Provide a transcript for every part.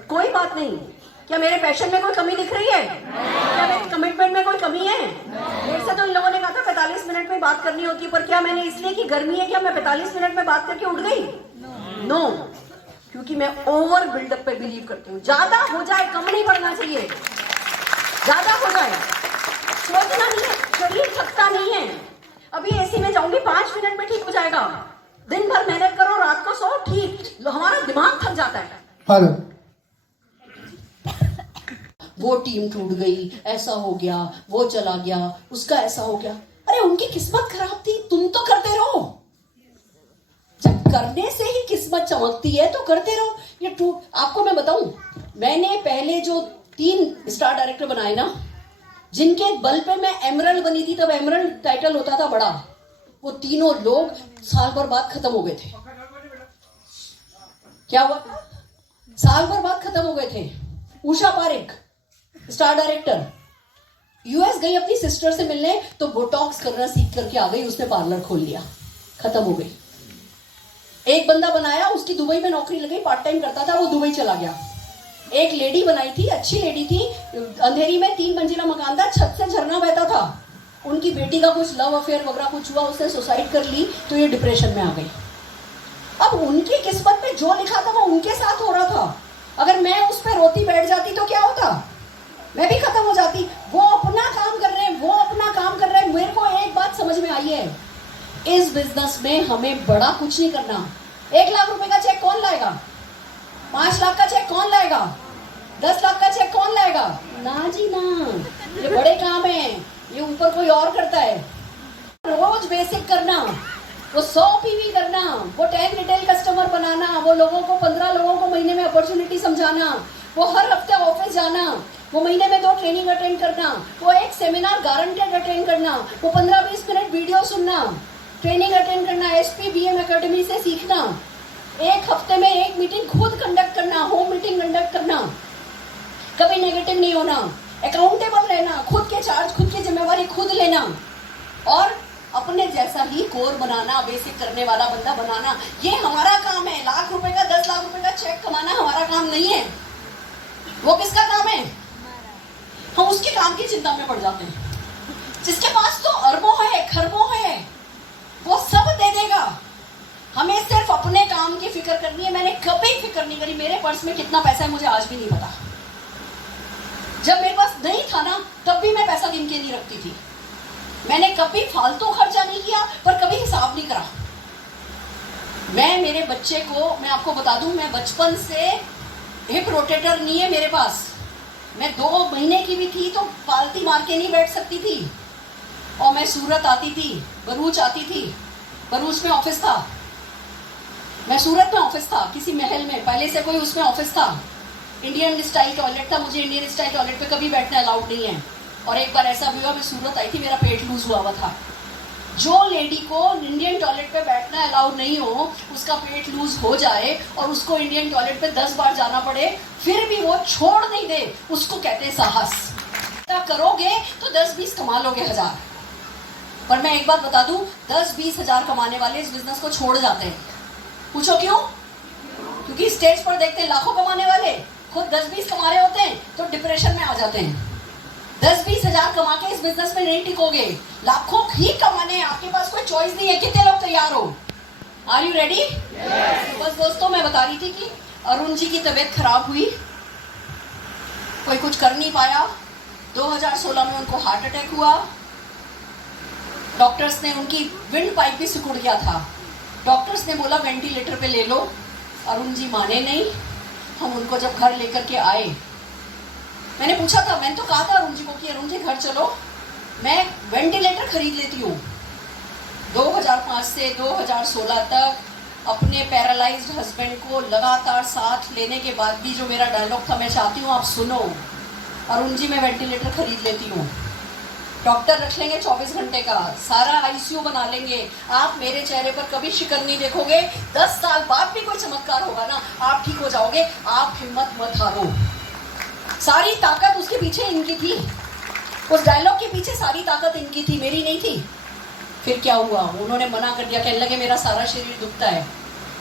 But कोई बात नहीं। क्या मेरे पैशन में कोई कमी दिख रही है? क्या मेरे कमिटमेंट में कोई कमी है? मेरे से तो इन लोगों ने कहा था 45 मिनट में बात करनी होती है, पर क्या मैंने इसलिए कि गर्मी है क्या मैं 45 मिनट में बात करके उठ गई? नो, क्योंकि मैं ओवर बिल्डअप पे बिलीव करती हूँ। ज्यादा हो जाए कम नहीं पड़ना चाहिए, ज्यादा हो जाए सोचना नहीं है, शरीर थकता नहीं है। अभी एसी में जाऊंगी 5 मिनट में ठीक हो जाएगा। दिन भर मेहनत करो, रात को सो, ठीक, हमारा दिमाग थक जाता है। वो टीम टूट गई, ऐसा हो गया, वो चला गया, उसका ऐसा हो गया। अरे उनकी किस्मत खराब थी, तुम तो करते रहो। जब करने से ही किस्मत चमकती है तो करते रहो। ये आपको मैं बताऊं, मैंने पहले जो 3 स्टार डायरेक्टर बनाए ना, जिनके बल पे मैं एमरल्ड बनी थी, तब एमरल्ड टाइटल होता था बड़ा, वो तीनों लोग साल भर बाद खत्म हो गए थे। क्या हुआ? साल भर बाद खत्म हो गए थे। Usha Parekh star director US गई अपनी सिस्टर से मिलने, तो बोटॉक्स करना सीख करके आ गई, उसने पार्लर खोल लिया, खत्म हो गई। एक बंदा बनाया, उसकी दुबई में नौकरी लगी, पार्ट टाइम करता था, वो दुबई चला गया। एक लेडी बनाई थी, अच्छी लेडी थी, अंधेरी में 3 मंजिला मकान था, छत से झरना बहता था। उनकी बेटी का कुछ लव अफेयर वगैरह कुछ हुआ, उसने सुसाइड कर ली, तो ये डिप्रेशन में आ गई। अब उनकी किस्मत में जो लिखा था वो उनके साथ हो रहा था। अगर मैं उस पर रोती बैठ जाती तो क्या होता? मैं भी खत्म हो जाती। वो अपना काम कर रहे हैं, वो अपना काम कर रहे हैं। मेरे को एक बात समझ में आई है, इस बिजनेस में हमें बड़ा कुछ नहीं करना। 1 लाख रुपए का चेक कौन लाएगा? 5 लाख का चेक कौन लाएगा? 10 लाख का चेक कौन लाएगा? ना जी ना, ये बड़े काम है, ये ऊपर कोई और करता है। रोज बेसिक करना, वो 100 पीवी करना, वो 10 रिटेल कस्टमर बनाना, वो लोगों को 15 लोगों को महीने में अपॉर्चुनिटी समझाना, वो हर हफ्ते ऑफिस जाना, वो महीने में 2 ट्रेनिंग अटेंड करना, वो 1 सेमिनार गारंटेड अटेंड करना, वो 15-20 मिनट वीडियो सुनना, ट्रेनिंग अटेंड करना, एसपी बीएम एकेडमी से सीखना, 1 हफ्ते में 1 मीटिंग खुद कंडक्ट करना, होम मीटिंग कंडक्ट करना, कभी नेगेटिव नहीं होना, अकाउंटेबल रहना, खुद के चार्ज, खुद की जिम्मेवारी खुद लेना, और अपने जैसा ही कोर बनाना, बेसिक करने वाला बंदा बनाना। ये हमारा काम है। लाख रुपए का 10 लाख रुपए का चेक कमाना हमारा काम नहीं है। वो किसका काम है? हम उसके काम की चिंता में पड़ जाते हैं। जिसके पास तो अरबों है, खरबों है, वो सब दे देगा। हमें सिर्फ अपने काम की फिक्र करनी है। मैंने कभी फिक्र नहीं करी मेरे पर्स में कितना पैसा है, मुझे आज भी नहीं पता। जब मेरे पास नहीं था ना, तब भी मैं पैसा गिन के नहीं रखती थी। मैंने कभी फालतू खर्चा नहीं किया, पर कभी हिसाब नहीं करा। मैं मेरे बच्चे को, मैं आपको बता दूं, मैं बचपन से हिप रोटेटर नहीं है मेरे पास। मैं 2 महीने की भी थी तो पालती मार के नहीं बैठ सकती थी। और मैं सूरत आती थी, भरूच आती थी, भरूच में ऑफिस था, मैं सूरत में ऑफिस था, किसी महल में पहले से कोई उसमें ऑफिस था। इंडियन स्टाइल टॉयलेट था, मुझे इंडियन स्टाइल टॉयलेट पे कभी बैठना अलाउड नहीं है। और एक बार ऐसा भी हुआ, मैं सूरत आई थी, मेरा पेट लूज हुआ था। जो लेडी को इंडियन टॉयलेट पे बैठना अलाउड नहीं हो, उसका पेट लूज हो जाए और उसको इंडियन टॉयलेट पे 10 बार जाना पड़े, फिर भी वो छोड़ नहीं दे, उसको कहते हैं साहस। करोगे तो 10-20 कमा लोगे 1000। पर मैं एक बात बता दूं, 10-20 हजार कमाने वाले इस बिजनेस को छोड़ जाते हैं। पूछो क्यों? क्योंकि स्टेज पर देखते हैं लाखों कमाने वाले, खुद 10-20 कमा रहे होते हैं तो डिप्रेशन में आ जाते हैं। 10-20 हजार कमा के इस बिजनेस में नहीं टिकोगे, लाखों ही कमाने हैं, आपके पास कोई चॉइस नहीं है। कितने लोग तैयार हो? Are you ready? बस दोस्तों, मैं बता रही थी कि अरुण जी की तबीयत खराब हुई, कोई कुछ कर नहीं पाया। 2016 में उनको हार्ट अटैक हुआ। डॉक्टर्स ने, उनकी विंड पाइप भी सिकुड़ गया था, डॉक्टर्स ने बोला वेंटिलेटर पे ले लो। अरुण जी माने नहीं। हम उनको जब घर लेकर के आए, मैंने पूछा था, मैंने तो कहा था अरुण जी को कि अरुण जी घर चलो, मैं वेंटिलेटर खरीद लेती हूँ। 2005 से 2016 तक अपने पैरालाइज्ड हस्बैंड को लगातार साथ लेने के बाद भी जो मेरा डायलॉग था, मैं चाहती हूँ आप सुनो, अरुण जी मैं वेंटिलेटर खरीद लेती हूँ, डॉक्टर रख लेंगे 24 घंटे का, सारा आईसीयू बना लेंगे, आप मेरे चेहरे पर कभी शिकन नहीं देखोगे। 10 साल बाद भी कोई चमत्कार होगा ना, आप ठीक हो जाओगे, आप हिम्मत मत हारो। सारी ताकत उसके पीछे इनकी थी, उस डायलॉग के पीछे सारी ताकत इनकी थी, मेरी नहीं थी। फिर क्या हुआ? उन्होंने मना कर दिया, कहने लगे मेरा सारा शरीर दुखता है।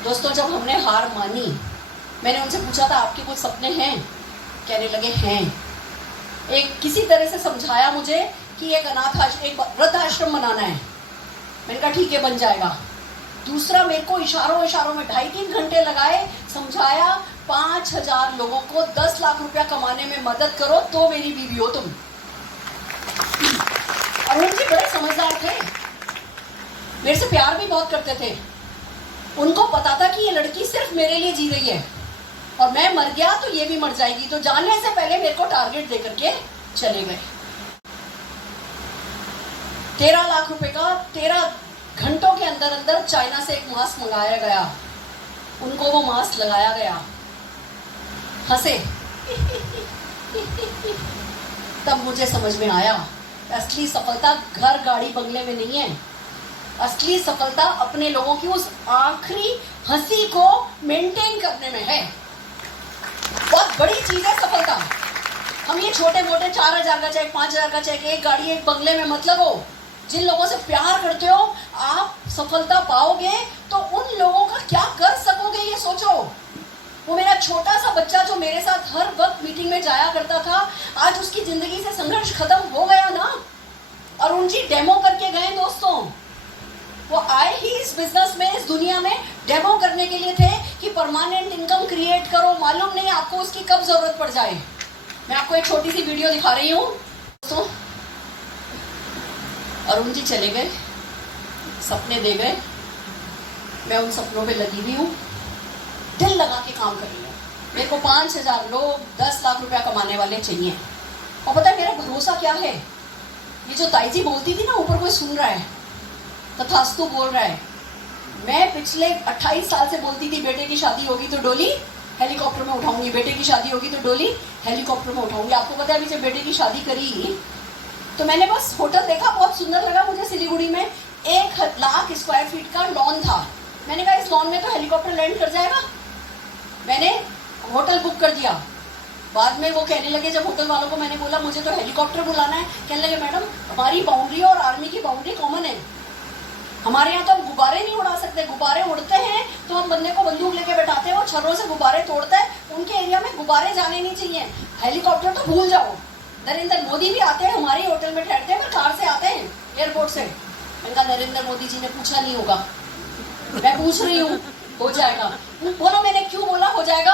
दोस्तों, जब हमने हार मानी मैंने उनसे पूछा था आपके कुछ सपने हैं? कहने लगे हैं। एक किसी तरह से समझाया मुझे कि एक एक वृद्धाश्रम बनाना है। मैंने कहा ठीक है, बन जाएगा। दूसरा, मेरे को इशारों में 2.5-3 घंटे लगाए, समझाया 5,000 लोगों को 10 लाख रुपया कमाने में मदद करो तो मेरी बीवी हो तुम। और उनके बड़े समझदार थे, मेरे से प्यार भी बहुत करते थे। उनको पता था कि ये लड़की सिर्फ मेरे लिए जी रही है और मैं मर गया तो ये भी मर जाएगी, तो जाने से पहले मेरे को टारगेट दे करके चले गए। 13 लाख रुपए का 13 घंटों के अंदर अंदर चाइना से एक मास्क मंगाया गया, उनको वो मास्क लगाया गया, हंसे। तब मुझे समझ में आया असली सफलता घर गाड़ी बंगले में नहीं है। असली सफलता अपने लोगों की उस आखिरी हंसी को मेंटेन करने में है। बहुत बड़ी चीज है सफलता। हम ये छोटे मोटे 4,000 का चेक, 5,000 का चेक, एक गाड़ी एक बंगले में मत लगो। जिन लोगों से प्यार करते हो आप सफलता पाओगे तो उन लोगों का क्या कर सकोगे ये सोचो। वो मेरा छोटा सा बच्चा जो मेरे साथ हर वक्त मीटिंग में जाया करता था, आज उसकी जिंदगी से संघर्ष खत्म हो गया ना। अरुण जी डेमो करके गए दोस्तों। वो आए ही इस बिजनेस में, इस दुनिया में डेमो करने के लिए थे कि परमानेंट इनकम क्रिएट करो, मालूम नहीं आपको उसकी कब जरूरत पड़ जाए। मैं आपको एक छोटी सी वीडियो दिखा रही हूँ दोस्तों। अरुण जी चले गए, सपने दे गए, मैं उन सपनों पे लगी हुई हूँ, दिल लगा के काम कर रही हूँ। मेरे को 5,000 लोग 10 लाख रुपया कमाने वाले चाहिए। और पता है मेरा भरोसा क्या है? ये जो ताई जी बोलती थी ना, ऊपर कोई सुन रहा है, तथास्तु बोल रहा है। मैं पिछले 28 साल से बोलती थी बेटे की शादी होगी तो डोली हेलीकॉप्टर में उठाऊंगी, बेटे की शादी होगी तो डोली हेलीकॉप्टर में उठाऊंगी। आपको पता है अभी जब बेटे की शादी करी तो मैंने बस होटल देखा, बहुत सुंदर लगा मुझे। सिलीगुड़ी में 1 लाख स्क्वायर फीट का लॉन था। मैंने कहा इस लॉन में तो हेलीकॉप्टर लैंड कर जाएगा। मैंने होटल बुक कर दिया। बाद में वो कहने लगे, जब होटल वालों को मैंने बोला मुझे तो हेलीकॉप्टर बुलाना है, कहने लगे मैडम हमारी बाउंड्री और आर्मी की बाउंड्री कॉमन है, हमारे यहाँ तो हम गुब्बारे नहीं उड़ा सकते। गुब्बारे उड़ते हैं तो हम बंदे को बंदूक लेके बैठाते हैं, वो छर्रों से गुब्बारे तोड़ता है। उनके एरिया में गुब्बारे जाने नहीं चाहिए, हेलीकॉप्टर तो भूल जाओ। नरेंद्र मोदी भी आते हैं, हमारी होटल में ठहरते हैं, पर कार से आते हैं एयरपोर्ट से। मैंने नरेंद्र मोदी जी ने पूछा नहीं होगा, मैं पूछ रही हूँ, हो जाएगा। बोलो मैंने क्यों बोला हो जाएगा?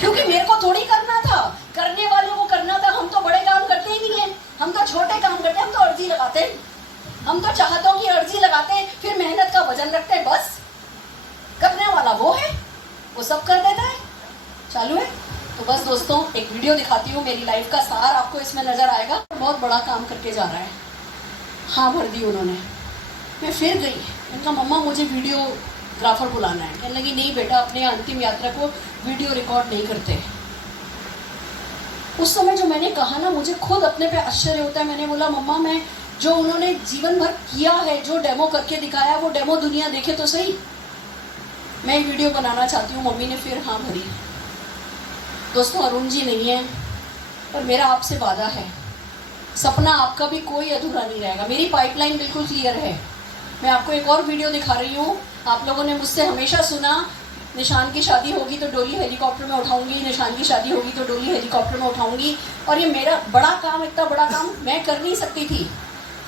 क्योंकि मेरे को थोड़ी करना था, करने वालों को करना था। हम तो बड़े काम करते ही नहीं है, हम तो छोटे काम करते हैं, हम तो अर्जी लगाते हैं, हम तो चाहतों की अर्जी लगाते हैं, फिर मेहनत का वजन रखते हैं। बस करने वाला वो है, वो सब कर देता है। चालू है तो बस दोस्तों एक वीडियो दिखाती हूँ, मेरी लाइफ का सार आपको इसमें नजर आएगा। बहुत बड़ा काम करके जा रहा है। हाँ भर दी उन्होंने। मैं फिर गई, उनका मम्मा मुझे वीडियोग्राफर बुलाना है। कहने लगी नहीं बेटा, अपने अंतिम यात्रा को वीडियो रिकॉर्ड नहीं करते। उस समय जो मैंने कहा ना, मुझे खुद अपने पे आश्चर्य होता है। मैंने बोला मम्मा, मैं जो उन्होंने जीवन भर किया है, जो डेमो करके दिखाया, वो डेमो दुनिया देखे तो सही। मैं वीडियो बनाना चाहती हूँ। मम्मी ने फिर हाँ भरी। दोस्तों अरुण जी नहीं है, पर मेरा आपसे वादा है, सपना आपका भी कोई अधूरा नहीं रहेगा। मेरी पाइपलाइन बिल्कुल क्लियर है। मैं आपको एक और वीडियो दिखा रही हूँ। आप लोगों ने मुझसे हमेशा सुना निशान की शादी होगी तो डोली हेलीकॉप्टर में उठाऊंगी, निशान की शादी होगी तो डोली हेलीकॉप्टर में उठाऊंगी। और ये मेरा बड़ा काम, इतना बड़ा काम मैं कर नहीं सकती थी,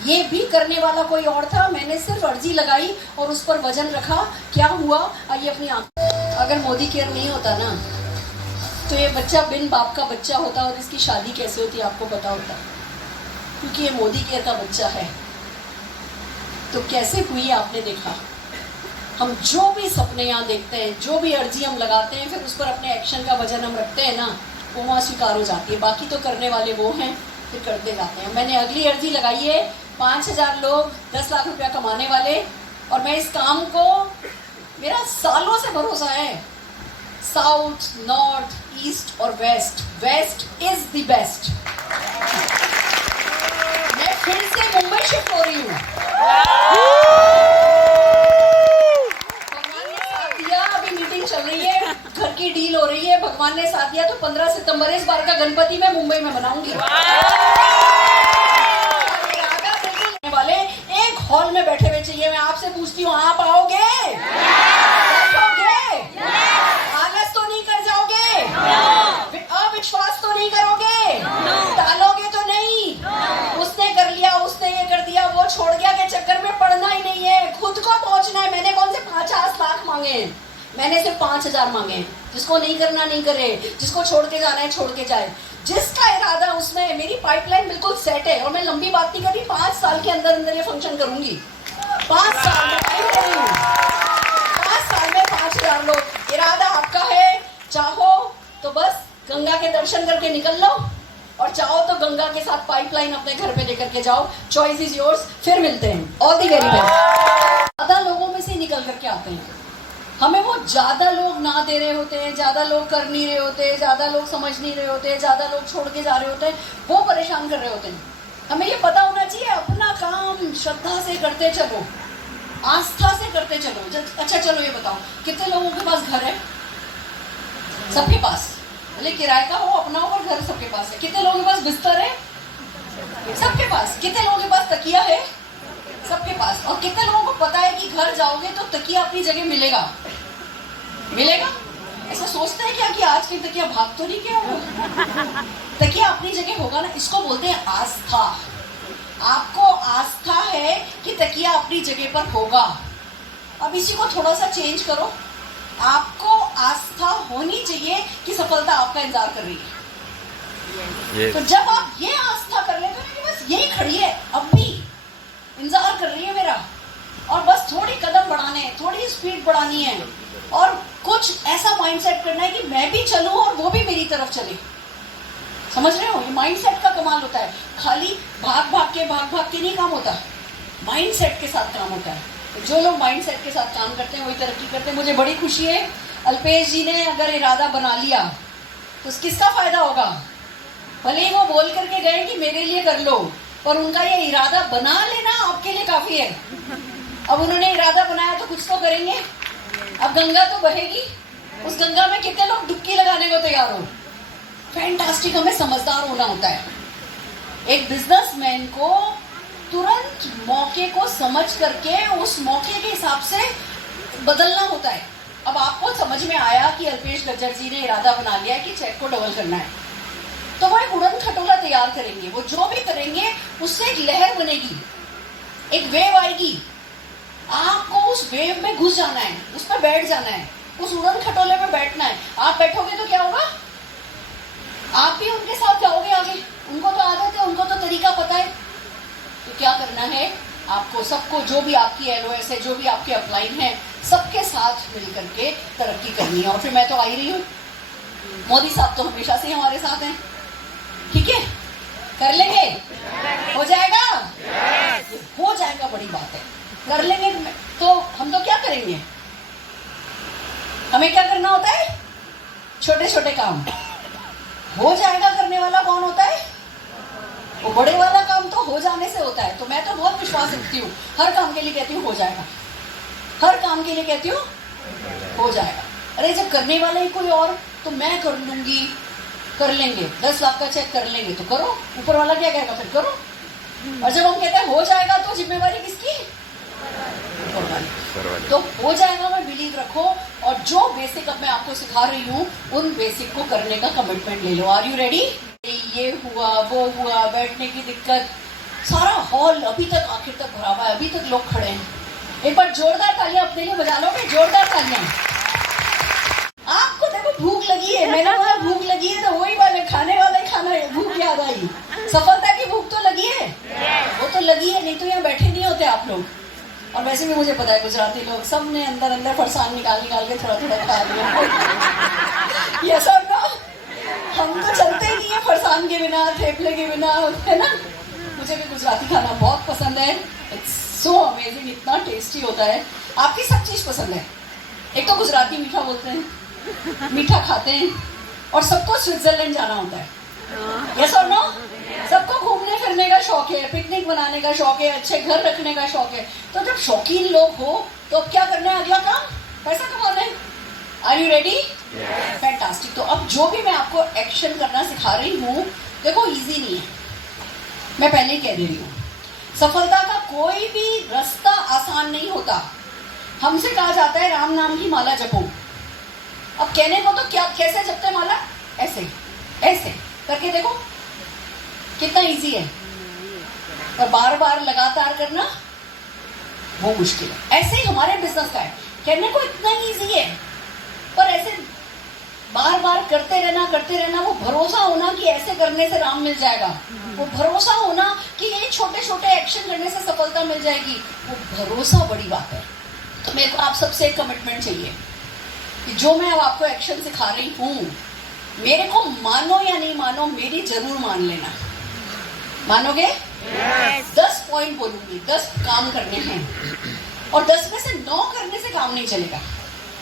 ये भी करने वाला कोई और था। मैंने सिर्फ अर्जी लगाई और उस पर वजन रखा। क्या हुआ आइए अपनी आंख। अगर मोदी केयर नहीं होता ना, तो ये बच्चा बिन बाप का बच्चा होता और इसकी शादी कैसे होती आपको पता होता। क्योंकि ये मोदी केयर का बच्चा है। तो कैसे हुई आपने देखा। हम जो भी सपने यहाँ देखते हैं, जो भी अर्जी हम लगाते हैं, फिर उस पर अपने एक्शन का वजन हम रखते हैं ना, वो वहाँ स्वीकार हो जाती है। बाकी तो करने वाले वो हैं, फिर करते जाते हैं। मैंने अगली अर्जी लगाई है, 5,000 लोग 10 लाख रुपया कमाने वाले। और मैं इस काम को, मेरा सालों से भरोसा है। साउथ, नॉर्थ, ईस्ट और west, west is the best. मैं फिर से मुंबई शिफ्ट हो रही हूँ। भगवान ने साथ दिया, अभी मीटिंग चल रही है, घर की डील हो रही है। भगवान ने साथ दिया तो 15 सितंबर इस बार का गणपति मैं मुंबई में मनाऊंगी। वाले एक हॉल में बैठे हुए चाहिए। मैं आपसे पूछती हूँ, आप आओगे? 50 लाख मांगे हैं, मैंने सिर्फ 5,000 मांगे हैं। जिसको नहीं करना नहीं करे, जिसको छोड़ के जाना है छोड़ के जाए, जिसका इरादा उसमें। मेरी पाइपलाइन बिल्कुल सेट है और मैं लंबी बात नहीं कर रही, 5 साल के अंदर अंदर ये फंक्शन करूंगी। 5 साल में 5 साल में 5,000 लोग। इरादा आपका है, चाहो तो बस गंगा के दर्शन करके निकल लो, और चाहो तो गंगा के साथ पाइपलाइन अपने घर पे लेकर के जाओ। Choice is yours. फिर मिलते हैं। All the very best. ज्यादा लोगों में से निकल करके आते हैं, हमें वो ज्यादा लोग ना दे रहे होते हैं, ज्यादा लोग कर नहीं रहे होते, ज्यादा लोग समझ नहीं रहे होते, ज्यादा लोग छोड़ के जा रहे होते हैं, वो परेशान कर रहे होते हैं। हमें ये पता होना चाहिए, अपना काम श्रद्धा से करते चलो, आस्था से करते चलो। अच्छा चलो ये बताओ, कितने लोगों के पास घर है? सबके पास, भले किराए का हो अपना हो, और घर सबके पास है। कितने लोगों के पास बिस्तर है? सबके पास। कितने लोगों के पास तकिया है? सबके पास। और कितने लोगों को पता है कि घर जाओगे तो तकिया अपनी जगह मिलेगा? मिलेगा? ऐसा सोचते हैं क्या कि आज की तकिया भाग तो नहीं गया होगा? तकिया अपनी जगह होगा ना। इसको बोलते हैं आस्था। आपको आस्था है कि तकिया अपनी जगह पर होगा। अब इसी को थोड़ा सा चेंज करो। आपको आस्था होनी चाहिए कि सफलता आपका इंतजार कर रही है। तो जब आप ये आस्था कर लेते हो कि बस यही खड़ी है, अब भी इंतजार कर रही है मेरा, और बस थोड़ी कदम बढ़ाने हैं, थोड़ी स्पीड बढ़ानी है, और कुछ ऐसा माइंडसेट करना है कि मैं भी चलूं और वो भी मेरी तरफ चले। समझ रहे हो? ये माइंडसेट का कमाल होता है। खाली भाग भाग के नहीं काम होता, माइंडसेट के साथ काम होता है। जो लोग माइंडसेट के साथ काम करते हैं वही तरक्की करते हैं। मुझे बड़ी खुशी है, अल्पेश जी ने अगर इरादा बना लिया तो किसका फायदा होगा? भले ही वो बोल करके गए कि मेरे लिए कर लो, पर उनका ये इरादा बना लेना आपके लिए काफी है। अब उन्होंने इरादा बनाया तो कुछ तो करेंगे। अब गंगा तो बहेगी, उस गंगा में कितने लोग डुबकी लगाने को तैयार हो? फैंटास्टिक। हमें समझदार होना होता है। एक बिजनेसमैन को तुरंत मौके को समझ करके उस मौके के हिसाब से बदलना होता है। अब आपको समझ में आया कि अल्पेश गज्जर जी ने इरादा बना लिया है कि चेक को डबल करना है, तो वो एक उड़न खटोला तैयार करेंगे। वो जो भी करेंगे उससे एक लहर बनेगी, एक वेव आएगी। आपको उस वेव में घुस जाना है, उस पर बैठ जाना है, उस उड़न खटोले में बैठना है। आप बैठोगे तो क्या होगा? आप भी उनके साथ जाओगे आगे। उनको तो आदत है, उनको तो तरीका पता है। तो क्या करना है आपको? सबको, जो भी आपकी एलओएस है, जो भी आपके अपलाइन है, सबके साथ मिलकर के तरक्की करनी है। और फिर मैं तो आ ही रही हूँ, मोदी साहब तो हमेशा से हमारे साथ हैं। ठीक है, कर लेंगे? हो जाएगा? हो जाएगा, बड़ी बात है। कर लेंगे तो हम तो क्या करेंगे? हमें क्या करना होता है? छोटे छोटे काम। हो जाएगा करने वाला कौन होता है? वो बड़े वाला काम तो हो जाने से होता है। तो मैं तो बहुत विश्वास रखती हूँ, हर काम के लिए कहती हूँ हो जाएगा, हर काम के लिए कहती हूँ हो जाएगा। अरे जब करने वाला ही कोई और, तो मैं कर लूंगी, कर लेंगे, 10 लाख का चेक कर लेंगे, तो करो। ऊपर वाला क्या कहेगा? फिर करो। और जब हम कहते हैं हो जाएगा, तो जिम्मेवारी किसकी? ऊपर वाली। तो हो जाएगा में बिलीव रखो, और जो बेसिक अब मैं आपको सिखा रही हूँ उन बेसिक को करने का कमिटमेंट ले लो। Are you ready? ये हुआ, वो हुआ, बैठने की दिक्कत, सारा हॉल अभी तक आखिर तक भरा हुआ है, अभी तक लोग खड़े हैं। एक बार जोरदार तालियां अपने लिए बजा लोगे? जोरदार तालियां। आपको देखो भूख लगी है, मैंने बोला भूख लगी है तो वही वाले खाने वाला ही खाना है। भूख याद आई, सफलता की भूख तो लगी है। वो तो लगी है, नहीं तो यहाँ बैठे नहीं होते आप लोग। और वैसे भी मुझे पता है गुजराती लोग सब ने अंदर अंदर फरसान निकाल के थोड़ा थोड़ा खा लिया। ये सब ना, हम तो चलते ही नहीं है फरसान के बिना, थेपले के बिना, है ना। मुझे भी गुजराती खाना बहुत पसंद है। इट्स सो अमेजिंग, इतना टेस्टी होता है। आपकी सब चीज पसंद है। एक तो गुजराती मीठा बोलते हैं, मीठा खाते हैं, और सबको स्विट्जरलैंड जाना होता है। यस और नो? सबको घूमने फिरने का शौक है, पिकनिक बनाने का शौक है, अच्छे घर रखने का शौक है। तो जब शौकीन लोग हो तो अब क्या करना है? अगला काम पैसा कमाना है। Are you ready? फैंटास्टिक। तो अब जो भी मैं आपको एक्शन करना सिखा रही हूँ, देखो इजी नहीं है, मैं पहले ही कह दे रही हूँ। सफलता का कोई भी रास्ता आसान नहीं होता। हमसे कहा जाता है राम नाम की माला जपो। अब कहने को तो क्या, कैसे जपते माला? ऐसे ऐसे करके देखो कितना इजी है, और बार बार लगातार करना वो मुश्किल है। ऐसे ही हमारे बिजनेस का है कहने को इतना इजी है, पर ऐसे बार बार करते रहना, वो भरोसा होना कि ऐसे करने से राम मिल जाएगा, वो भरोसा होना कि ये छोटे छोटे एक्शन करने से सफलता मिल जाएगी, वो भरोसा बड़ी बात है। तो मेरे को आप सबसे एक कमिटमेंट चाहिए कि जो मैं अब आपको एक्शन सिखा रही हूँ, मेरे को मानो या नहीं मानो, मेरी जरूर मान लेना। मानोगे? 10 पॉइंट बोलूंगी, 10 काम करने हैं, और 10 में से 9 करने से काम नहीं चलेगा,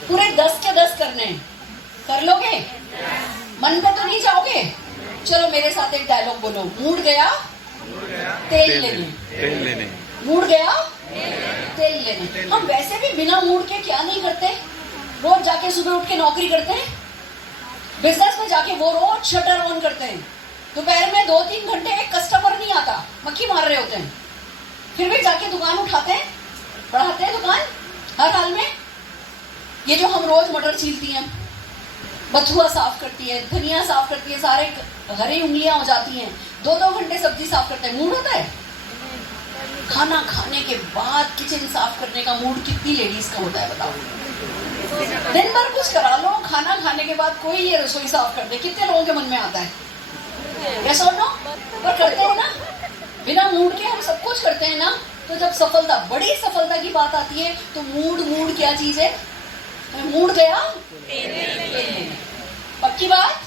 पूरे 10 के 10 करने हैं। कर लोगे? मन पे तो नहीं जाओगे? चलो मेरे साथ एक डायलॉग बोलो, मूड गया तेल लेने, मूड गया तेल लेने। हम वैसे भी बिना मूड के क्या नहीं करते, रोज जाके सुबह उठ के नौकरी करते हैं, बिजनेस में जाके वो रोज शटर ऑन करते हैं, दोपहर में 2-3 घंटे एक कस्टमर नहीं आता, मक्खी मार रहे होते हैं, फिर भी जाके दुकान उठाते हैं, बढ़ाते हैं दुकान हर हाल में। ये जो हम रोज मटर छीलती हैं, बथुआ साफ करती है, धनिया साफ करती है, सारे हरी उंगलियां हो जाती हैं, 2-2 घंटे सब्जी साफ करते हैं, मूड होता है? खाना खाने के बाद किचन साफ करने का मूड कितनी लेडीज का होता है बताओ? दिन भर कुछ करा लो, खाना खाने के बाद कोई ये रसोई साफ कर दे, कितने लोगों के मन में आता है? यस और नो? पर करते हैं ना, बिना मूड के हम सब कुछ करते हैं ना। तो जब सफलता, बड़ी सफलता की बात आती है तो मूड क्या चीज है? मूड गया पक्की बात?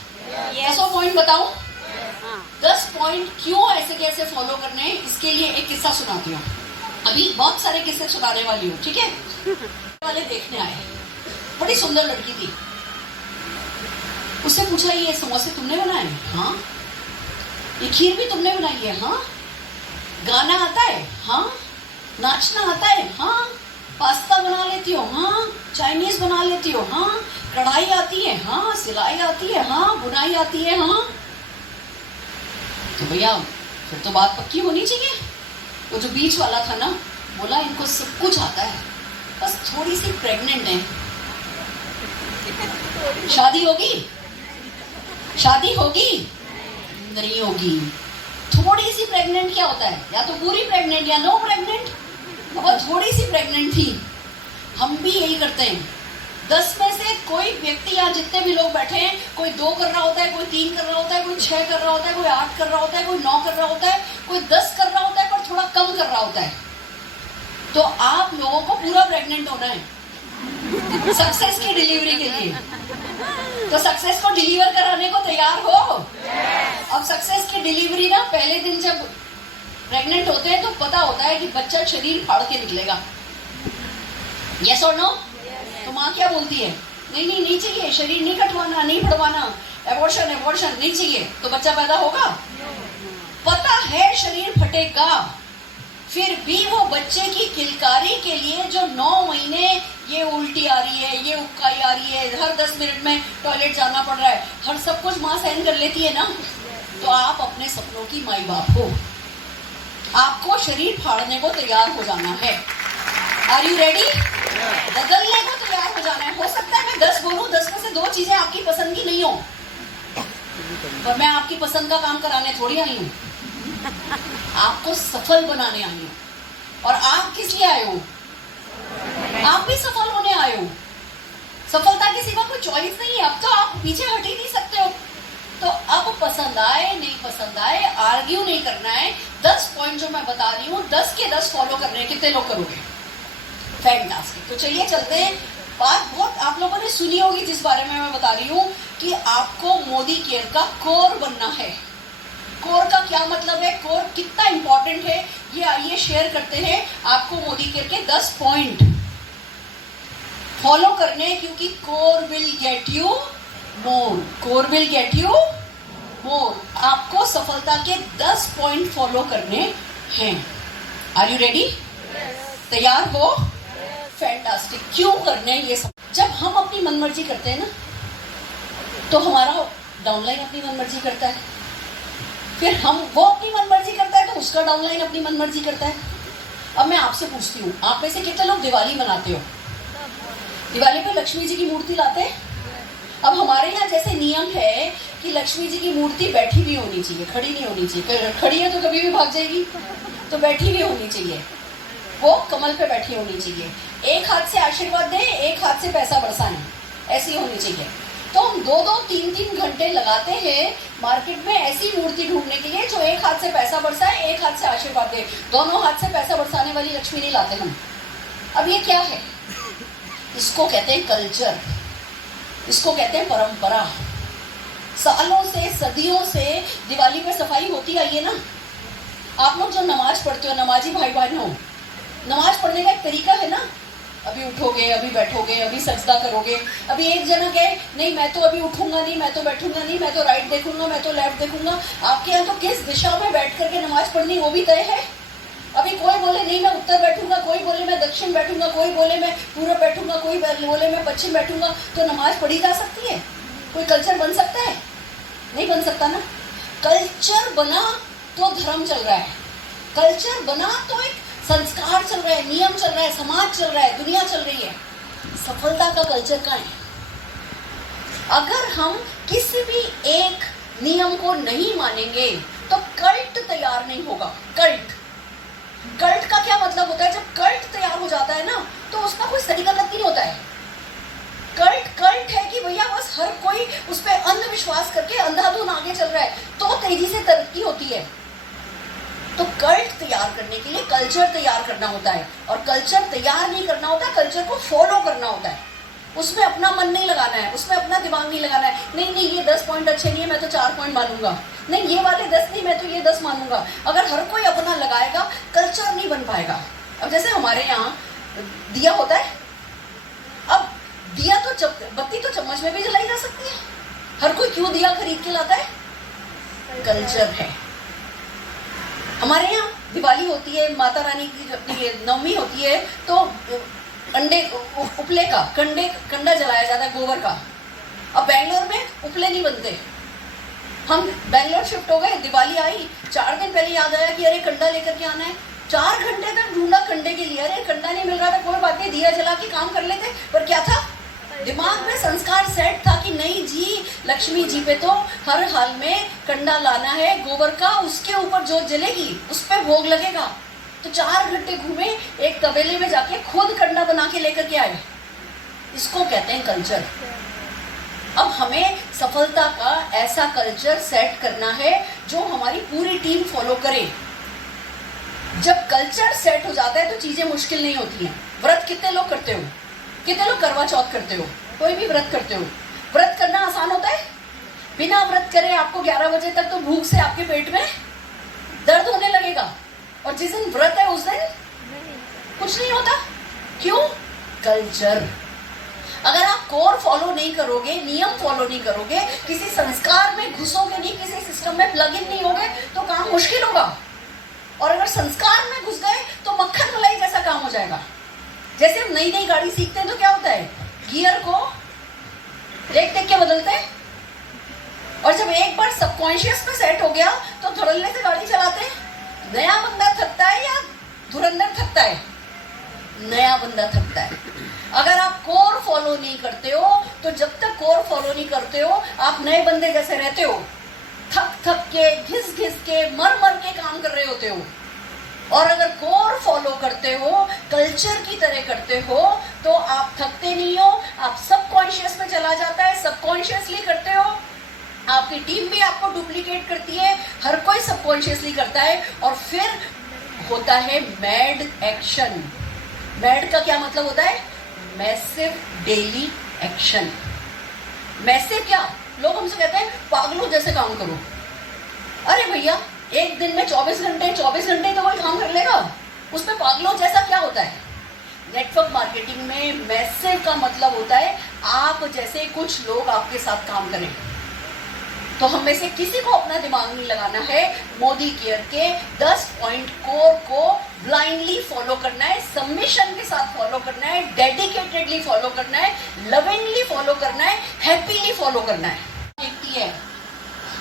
10 पॉइंट बताऊं? 10 पॉइंट क्यों ऐसे कैसे फॉलो करने हैं, इसके लिए एक किस्सा सुनाती हूँ। अभी बहुत सारे किस्से सुनाने वाली हूँ, ठीक है? वाले देखने आए, बड़ी सुंदर लड़की थी, उससे पूछा ये समोसे तुमने बनाए? हाँ। ये खीर भी तुमने बनाई है? हाँ। गाना आता है? हाँ। नाचना आता है? हाँ। पास्ता बना लेती हो? हाँ। चाइनीज बना लेती हो? हाँ। कढ़ाई आती है? हाँ। सिलाई आती है? हाँ। बुनाई आती है? हाँ। तो भैया फिर तो बात पक्की होनी चाहिए। वो जो बीच वाला था ना, बोला इनको सब कुछ आता है, बस थोड़ी सी प्रेग्नेंट है। शादी होगी? शादी होगी? नहीं होगी। थोड़ी सी प्रेग्नेंट क्या होता है? या तो पूरी प्रेग्नेंट या नो प्रेग्नेंट। अब थोड़ी सी प्रेग्नेंट थी। हम भी यही करते हैं। 10 में से कोई व्यक्ति, या जितने भी लोग बैठे हैं, कोई 2 कर रहा होता है, कोई 3 कर रहा होता है, कोई 6 कर रहा होता है, कोई 8 कर रहा होता है, कोई 9 कर रहा होता है, कोई 10 कर रहा होता है, पर थोड़ा कम कर रहा होता है। तो आप लोगों को पूरा प्रेग्नेंट होना है सक्सेस की डिलीवरी के लिए। तो सक्सेस को डिलीवर कराने को तैयार हो? अब सक्सेस की डिलीवरी ना, पहले दिन जब प्रेग्नेंट होते हैं तो पता होता है कि बच्चा शरीर फाड़ के निकलेगा। यस और नो? तो माँ क्या बोलती है? नहीं चाहिए, शरीर नहीं कटवाना, नहीं बढ़वाना, एबॉर्शन नहीं चाहिए। तो बच्चा पैदा होगा? पता है शरीर फटेगा, फिर भी वो बच्चे की किलकारी के लिए जो 9 महीने ये उल्टी आ रही है, ये उबकाई आ रही है, हर 10 मिनट में टॉयलेट जाना पड़ रहा है, हर सब कुछ माँ सहन कर लेती है ना। तो आप अपने सपनों की माई बाप हो, आपको शरीर फाड़ने को तैयार हो जाना है। Are you ready? बदलने को तैयार हो जाना है। हो सकता है मैं 10 बोलूं, 10 में से 2 चीजें आपकी पसंद की नहीं हो, पर मैं आपकी पसंद का काम कराने थोड़ी आई हूँ, आपको सफल बनाने आई हूँ। और आप किस लिए आए हो? आप भी सफल होने आए हो। सफलता के सिवा कोई चॉइस नहीं है। अब तो आप पीछे हट ही नहीं सकते हो। तो अब पसंद आए नहीं पसंद आए, आर्ग्यू नहीं करना है। 10 पॉइंट जो मैं बता रही हूँ, 10 के 10 फॉलो करने हैं। कितने लोग करोगे? फैंटास्टिक। तो चलिए चलते हैं। बात बहुत आप लोगों ने सुनी होगी जिस बारे में मैं बता रही हूँ कि आपको मोदी केयर का कोर बनना है। कोर का क्या मतलब है, कोर कितना इंपॉर्टेंट है, ये आइए शेयर करते हैं आपको मोदी केयर के 10 पॉइंट फॉलो करने, क्योंकि core will get you more. Core will get you more. आपको सफलता के 10 पॉइंट फॉलो करने हैं। Are you ready? तैयार हो? फैंटास्टिक। क्यों करने ये सब? जब हम अपनी मनमर्जी करते हैं ना, तो हमारा डाउनलाइन अपनी मनमर्जी करता है, फिर वो अपनी मनमर्जी करता है तो उसका डाउनलाइन अपनी मनमर्जी करता है। अब मैं आपसे पूछती हूँ, आप में से कितने लोग दिवाली मनाते हो? दिवाली पे लक्ष्मी जी की मूर्ति लाते हैं। अब हमारे यहाँ जैसे नियम है कि लक्ष्मी जी की मूर्ति बैठी भी होनी चाहिए, खड़ी नहीं होनी चाहिए। खड़ी है तो कभी भी भाग जाएगी, तो बैठी भी होनी चाहिए। वो कमल पे बैठी होनी चाहिए, एक हाथ से आशीर्वाद दे, एक हाथ से पैसा बरसाएं, ऐसी होनी चाहिए। तो हम 2-2, 3-3 घंटे लगाते हैं मार्केट में ऐसी मूर्ति ढूंढने के लिए जो एक हाथ से पैसा बरसाए, एक हाथ से आशीर्वाद दे। दोनों हाथ से पैसा बरसाने वाली लक्ष्मी नहीं लाते हम। अब ये क्या है? इसको कहते हैं कल्चर, इसको कहते हैं परंपरा। सालों से, सदियों से दिवाली पर सफाई होती आई है ना। आप लोग जो नमाज पढ़ते हो, नमाजी भाई बहनों, नमाज पढ़ने का एक तरीका है ना। अभी उठोगे, अभी बैठोगे, अभी सजदा करोगे। अभी एक जना कहे नहीं मैं तो अभी उठूंगा नहीं, मैं तो बैठूंगा नहीं, मैं तो राइट देखूंगा, मैं तो लेफ्ट देखूंगा। आपके यहाँ तो किस दिशा में बैठ करके नमाज पढ़नी वो भी तय है। अभी कोई बोले नहीं मैं उत्तर बैठूंगा, कोई बोले मैं दक्षिण बैठूंगा, कोई बोले मैं पूर्व बैठूंगा, कोई बोले मैं पश्चिम बैठूंगा। तो नमाज पढ़ी जा सकती है? कोई कल्चर बन सकता है? नहीं बन सकता ना। कल्चर बना तो धर्म चल रहा है, कल्चर बना तो एक संस्कार चल रहा है, नियम चल रहा है, समाज चल रहा है, दुनिया चल रही है। सफलता का कल्चर कहाँ है? अगर हम किसी भी एक नियम को नहीं मानेंगे तो कल्ट तैयार नहीं होगा। कल्ट का क्या मतलब होता है? जब कल्ट तैयार हो जाता है ना तो उसका कोई सही गलत नहीं होता है। कल्ट है कि भैया बस हर कोई उस पर अंधविश्वास करके अंधाधुन आगे चल रहा है तो तेजी से तरक्की होती है। तो कल्ट तैयार करने के लिए कल्चर तैयार करना होता है, और कल्चर तैयार नहीं करना होता, कल्चर को फॉलो करना होता है। उसमें अपना मन नहीं लगाना है, उसमें अपना दिमाग नहीं लगाना है। नहीं ये 10 पॉइंट अच्छे नहीं है, मैं तो 4 पॉइंट मानूंगा। नहीं ये वाले 10 नहीं, मैं तो ये 10 मानूंगा। अगर हर कोई अपना लगाएगा कल्चर नहीं बन पाएगा। अब जैसे हमारे यहाँ दिया होता है, अब दिया तो बत्ती तो चम्मच में भी जलाई जा सकती है। हर कोई क्यों दिया खरीद के लाता है? कल्चर है। हमारे यहाँ दिवाली होती है, माता रानी की नवमी होती है, तो अंडे उपले का कंडा जलाया जाता है गोबर का। अब बेंगलोर में उपले नहीं बनते। हम बेंगलोर शिफ्ट हो गए, दिवाली आई, 4 दिन पहले याद आया कि अरे कंडा लेकर के आना है। 4 घंटे तक ढूंढा कंडे के लिए, अरे कंडा नहीं मिल रहा था, कोई बात नहीं, दिया जला के काम कर लेते। पर क्या था? दिमाग में संस्कार सेट था कि नहीं जी, लक्ष्मी जी पे तो हर हाल में कंडा लाना है गोबर का, उसके ऊपर जोत जलेगी, उस पर भोग लगेगा। तो 4 घंटे घूमे, एक तबेले में जाके खुद कंडा बना के लेकर के आए। इसको कहते हैं कल्चर। अब हमें सफलता का ऐसा कल्चर सेट करना है जो हमारी पूरी टीम फॉलो करे। जब कल्चर सेट हो जाता है तो चीजें मुश्किल नहीं होती हैं। व्रत कितने लोग करते हो? कितने लोग करवा चौथ करते हो? कोई भी व्रत करते हो? व्रत करना आसान होता है? बिना व्रत करे आपको 11 बजे तक तो भूख से आपके पेट में दर्द होने लगेगा, और जिस दिन व्रत है उस दिन कुछ नहीं होता। क्यों? कल्चर। अगर आप कोर फॉलो नहीं करोगे, नियम फॉलो नहीं करोगे, किसी संस्कार में घुसोगे नहीं, किसी सिस्टम में प्लग इन नहीं होगे तो काम मुश्किल होगा। और अगर संस्कार में घुस गए तो मक्खन मलाई जैसा काम हो जाएगा। जैसे हम नई गाड़ी सीखते हैं तो क्या होता है? गियर को देख के बदलते हैं, और जब एक बार सबकॉन्शियस में सेट हो गया तो धड़ल्ले से गाड़ी चलाते हैं। नया बंदा थकता है या धुरंधर थकता है? नया बंदा थकता है। अगर आप कोर फॉलो नहीं करते हो तो जब तक कोर फॉलो नहीं करते हो आप नए बंदे जैसे रहते हो, थक के, घिस के, मर के काम कर रहे होते हो। और अगर कोर फॉलो करते हो, कल्चर की तरह करते हो, तो आप थकते नहीं हो, आप सबकॉन्शियस में चला जाता है, सबकॉन्शियसली करते हो। आपकी टीम भी आपको डुप्लीकेट करती है, हर कोई सबकॉन्शियसली करता है, और फिर होता है मैड एक्शन। मैड का क्या मतलब होता है? Massive daily action. मैसिव क्या? लोग हमसे कहते हैं पागलों जैसे काम करो। अरे भैया, एक दिन में 24 घंटे तो कोई काम कर लेगा, उसमें पागलों जैसा क्या होता है? नेटवर्क मार्केटिंग में मैसिव का मतलब होता है आप जैसे कुछ लोग आपके साथ काम करें। तो हम में से किसी को अपना दिमाग नहीं लगाना है। मोदी केयर के 10 पॉइंट कोर को ब्लाइंडली फॉलो करना है, सबमिशन के साथ फॉलो करना है, डेडिकेटेडली फॉलो करना है, लविंगली फॉलो करना है, हैप्पीली फॉलो करना है।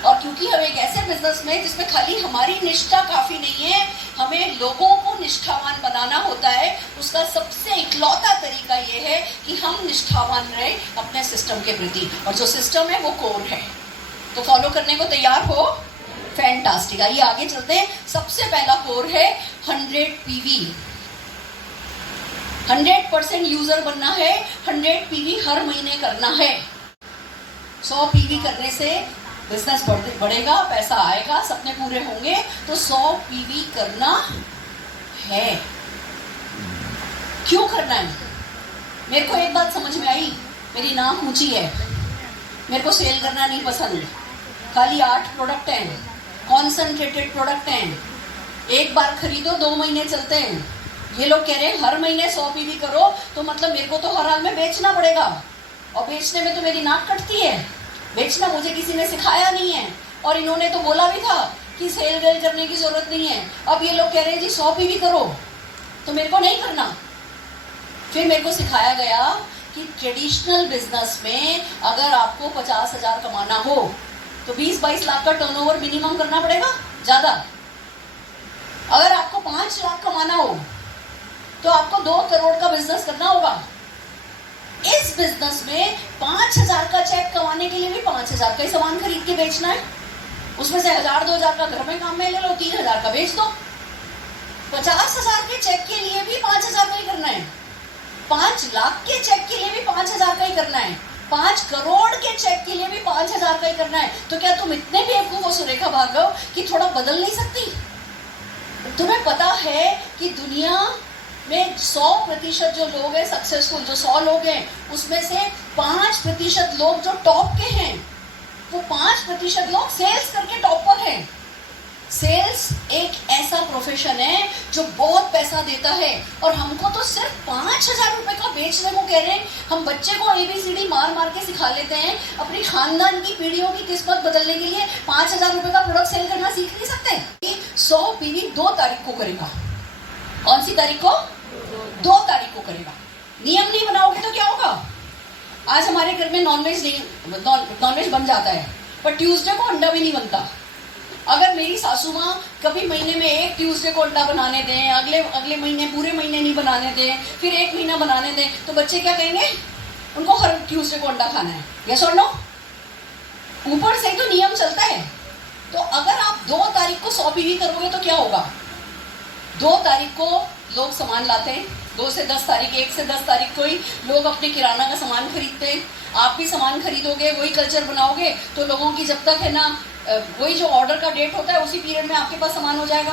और क्योंकि हम एक ऐसे बिजनेस में जिसमें खाली हमारी निष्ठा काफी नहीं है, हमें लोगों को निष्ठावान बनाना होता है। उसका सबसे इकलौता तरीका ये है कि हम निष्ठावान रहे अपने सिस्टम के प्रति, और जो सिस्टम है वो कोर है। तो फॉलो करने को तैयार हो? फैंटास्टिक। आइए आगे चलते हैं। सबसे पहला कोर है 100 PV। 100% यूजर बनना है, 100 पीवी हर महीने करना है। 100 पीवी करने से बिजनेस बढ़ेगा, पैसा आएगा, सपने पूरे होंगे। तो 100 पीवी करना है। क्यों करना है? मेरे को एक बात समझ में आई, मेरी नाक ऊंची है, मेरे को सेल करना नहीं पसंद। खाली 8 प्रोडक्ट हैं, कॉन्सेंट्रेटेड प्रोडक्ट हैं, एक बार खरीदो 2 महीने चलते हैं। ये लोग कह रहे हैं हर महीने 100 पीवी करो, तो मतलब मेरे को तो हर हाल में बेचना पड़ेगा, और बेचने में तो मेरी नाक कटती है। बेचना मुझे किसी ने सिखाया नहीं है, और इन्होंने तो बोला भी था कि सेल वेल करने की जरूरत नहीं है। अब ये लोग कह रहे हैं जी 100 पीवी करो, तो मेरे को नहीं करना। फिर मेरे को सिखाया गया कि ट्रेडिशनल बिजनेस में अगर आपको 50,000 कमाना हो तो 20-22 लाख का टर्नओवर मिनिमम करना पड़ेगा, ज्यादा। अगर आपको 5 लाख कमाना हो तो आपको 2 करोड़ का बिजनेस करना होगा। इस बिजनेस में 5,000 का चेक कमाने के लिए भी 5,000 का ही सामान खरीद के बेचना है। उसमें से 1,000-2,000 का घर में काम में ले लो, 3,000 का बेच दो। 50,000 के चेक के लिए भी 5,000 का ही करना है, 5 लाख के चेक के लिए भी 5,000 का ही करना है, 5 करोड़ के चेक के लिए भी 5,000 का ही करना है। तो क्या तुम इतने बेवकूफ हो सुरेखा भार्गव कि थोड़ा बदल नहीं सकती? तुम्हें पता है कि दुनिया में 100% जो लोग हैं सक्सेसफुल, जो 100 लोग हैं, उसमें से 5% लोग जो टॉप के हैं, वो 5% लोग सेल्स करके टॉप पर हैं। सेल्स एक ऐसा प्रोफेशन है जो बहुत पैसा देता है, और हमको तो सिर्फ 5,000 रुपए का बेचने को कह रहे हैं। हम बच्चे को ABCD मार मार के सिखा लेते हैं, अपनी खानदान की पीढ़ियों की किस्मत बदलने के लिए 5,000 रुपए का प्रोडक्ट सेल करना सीख नहीं सकते। 100 पीवी 2 तारीख को करेगा। कौन सी तारीख को? 2 तारीख को करेगा। नियम नहीं बनाओगे तो क्या होगा? आज हमारे घर में नॉनवेज बन जाता है, पर ट्यूसडे को अंडा भी नहीं बनता। अगर मेरी सासू माँ कभी महीने में एक ट्यूसडे को अंडा बनाने दें, अगले महीने पूरे महीने नहीं बनाने दें, फिर 1 महीना बनाने दें, तो बच्चे क्या कहेंगे? उनको हर ट्यूसडे को अंडा खाना है। यस और नो? ऊपर से तो नियम चलता है। तो अगर आप 2 तारीख को 100 पीवी करोगे तो क्या होगा? 2 तारीख को लोग सामान लाते हैं, 2 से 10 तारीख, 1 से 10 तारीख को ही लोग अपने किराना का सामान खरीदते हैं। आप भी सामान खरीदोगे, वही कल्चर बनाओगे, तो लोगों की जब तक है ना, वही जो ऑर्डर का डेट होता है उसी पीरियड में आपके पास सामान हो जाएगा।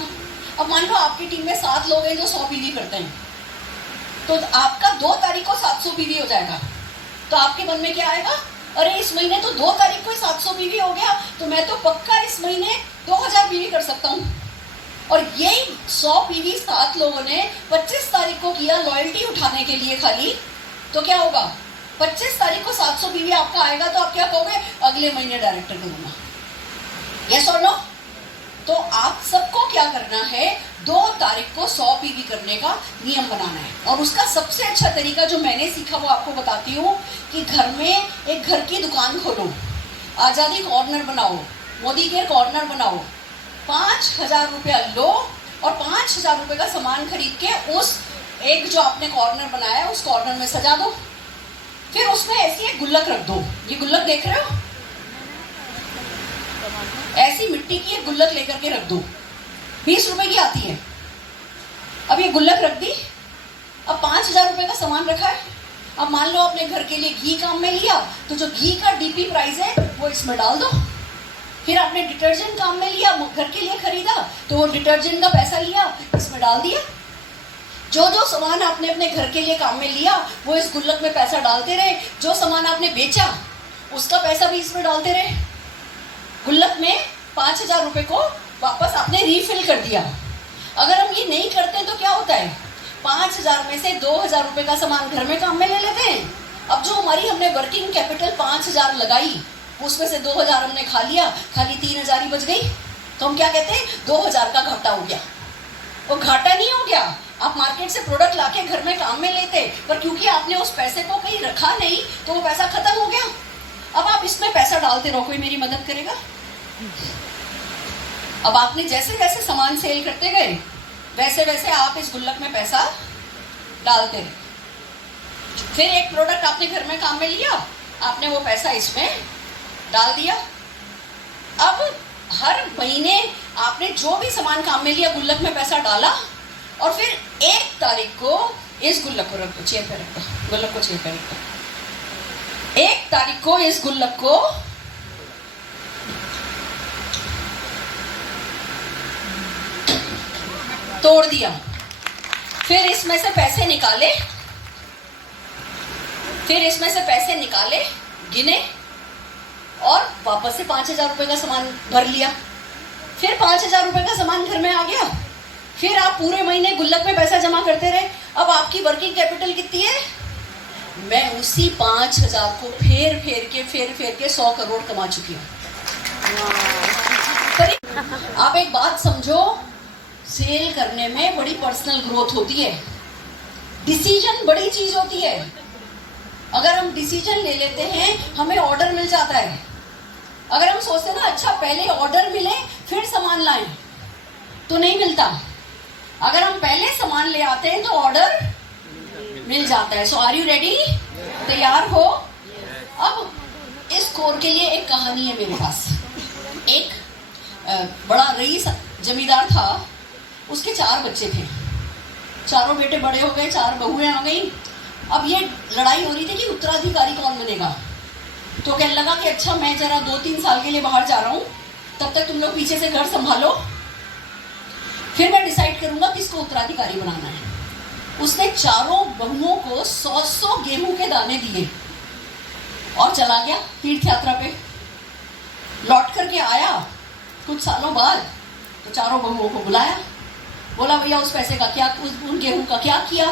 अब मान लो आपकी टीम में 7 लोग हैं जो 100 पीवी करते हैं, तो आपका 2 तारीख को 700 पीवी हो जाएगा। तो आपके मन में क्या आएगा? अरे इस महीने तो 2 तारीख को ही 700 पीवी हो गया, तो मैं तो पक्का इस महीने 2,000 पीवी कर सकता हूँ। और यही 100 पीवी 7 लोगों ने 25 तारीख को किया लॉयल्टी उठाने के लिए खाली, तो क्या होगा? 25 तारीख को 700 पीवी आपका आएगा, तो आप क्या कहोगे? अगले महीने डायरेक्टर करूंगा। यस और नो? तो आप सबको क्या करना है? 2 तारीख को 100 पीवी करने का नियम बनाना है। और उसका सबसे अच्छा तरीका जो मैंने सीखा वो आपको बताती हूँ कि घर में एक घर की दुकान खोलो, आजादी कॉर्नर बनाओ, मोदी केयर कॉर्नर बनाओ, 5,000 रुपया लो और 5,000 रुपये का सामान खरीद के उस एक जो आपने कॉर्नर बनाया है उस कॉर्नर में सजा दो। फिर उसमें ऐसी एक गुल्लक रख दो। ये गुल्लक देख रहे हो? ऐसी मिट्टी की एक गुल्लक लेकर के रख दो, 20 रुपए की आती है। अब ये गुल्लक रख दी, अब 5,000 रुपए का सामान रखा है। अब मान लो आपने घर के लिए घी काम में लिया, तो जो घी का DP प्राइस है वो इसमें डाल दो। फिर आपने डिटर्जेंट काम में लिया, घर के लिए खरीदा, तो वो डिटर्जेंट का पैसा लिया, इसमें डाल दिया। जो जो सामान आपने अपने घर के लिए काम में लिया वो इस गुल्लक में पैसा डालते रहे। जो सामान आपने बेचा उसका पैसा भी इसमें डालते रहे। गुल्लक में 5,000 रुपए को वापस आपने रीफिल कर दिया। अगर हम ये नहीं करते तो क्या होता है? 5,000 में से 2,000 रुपए का सामान घर में काम में ले लेते हैं। अब जो हमने वर्किंग कैपिटल 5,000 लगाई, उसमें से 2,000 हमने खा लिया, खाली 3,000 ही बच गई। तो हम क्या कहते हैं? 2,000 का घाटा हो गया। वो घाटा नहीं हो गया, आप मार्केट से प्रोडक्ट लाके घर में काम में लेते, पर क्योंकि आपने उस पैसे को कहीं रखा नहीं तो वो पैसा खत्म हो गया। अब आप इसमें पैसा डालते रहो, कोई मेरी मदद करेगा? अब आपने जैसे जैसे सामान सेल करते गए वैसे वैसे आप इस गुल्लक में पैसा डालते रहे। फिर एक प्रोडक्ट आपने घर में काम में लिया, आपने वो पैसा इसमें डाल दिया। अब हर महीने आपने जो भी सामान काम में लिया गुल्लक में पैसा डाला, और फिर 1 तारीख को इस गुल्लक को रख दो, चेयर पे रख दो, गुल्लक को चेयर पे रख दो। 1 तारीख को इस गुल्लक को तोड़ दिया, फिर इसमें से पैसे निकाले, गिने और वापस से 5,000 रुपए का सामान भर लिया। फिर 5,000 रुपए का सामान घर में आ गया। फिर आप पूरे महीने गुल्लक में पैसा जमा करते रहे। अब आपकी वर्किंग कैपिटल कितनी है? मैं उसी 5,000 को फेर फेर के 100 करोड़ कमा चुकी हूँ। आप एक बात समझो, सेल करने में बड़ी पर्सनल ग्रोथ होती है। डिसीजन बड़ी चीज होती है। अगर हम डिसीजन ले लेते हैं, हमें ऑर्डर मिल जाता है। अगर हम सोचते हैं ना अच्छा पहले ऑर्डर मिले फिर सामान लाएं, तो नहीं मिलता। अगर हम पहले सामान ले आते हैं तो ऑर्डर मिल जाता है। सो आर यू रेडी? तैयार हो? अब इस कोर के लिए एक कहानी है मेरे पास। एक बड़ा रईस जमींदार था, उसके 4 बच्चे थे। चारों बेटे बड़े हो गए, 4 बहुएं आ गई। अब ये लड़ाई हो रही थी कि उत्तराधिकारी कौन बनेगा। तो कहने लगा कि अच्छा मैं जरा 2-3 साल के लिए बाहर जा रहा हूँ, तब तक तुम लोग पीछे से घर संभालो, फिर मैं डिसाइड करूंगा किसको उत्तराधिकारी बनाना है। उसने चारों बहुओं को 100 गेहूं के दाने दिए और चला गया तीर्थ यात्रा पे। लौट करके आया कुछ सालों बाद, तो चारों बहुओं को बुलाया, बोला भैया उस पैसे का क्या, उन गेहूं का क्या किया?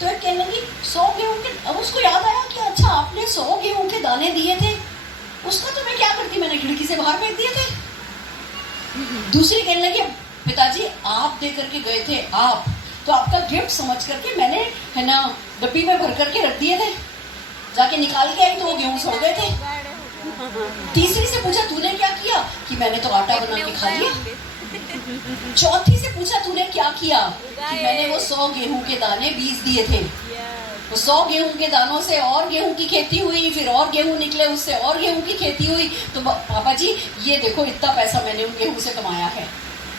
तो एक कहने लगी 100 गेहूं के। अब उसको याद आया कि अच्छा आपने 100 गेहूं के दाने दिए थे, उसका तो मैं क्या करती, मैंने खिड़की से बाहर फेंक दिए थे। दूसरी कहने लगी पिताजी आप दे करके गए थे, आप तो आपका गिफ्ट समझ करके मैंने है ना डब्बी में भर करके रख दिए थे, जाके निकाल के आई तो वो गेहूं सड़ गए थे। तीसरी से पूछा तूने क्या किया? कि मैंने तो आटा बना के खा लिया। चौथी से पूछा तूने क्या किया? कि मैंने वो 100 गेहूं के दाने बीज दिए थे। वो 100 गेहूं के दानों से और गेहूं की खेती हुई, फिर और गेहूं निकले, उससे और गेहूं की खेती हुई। तो पापा जी ये देखो इतना पैसा मैंने उन गेहूं से कमाया है।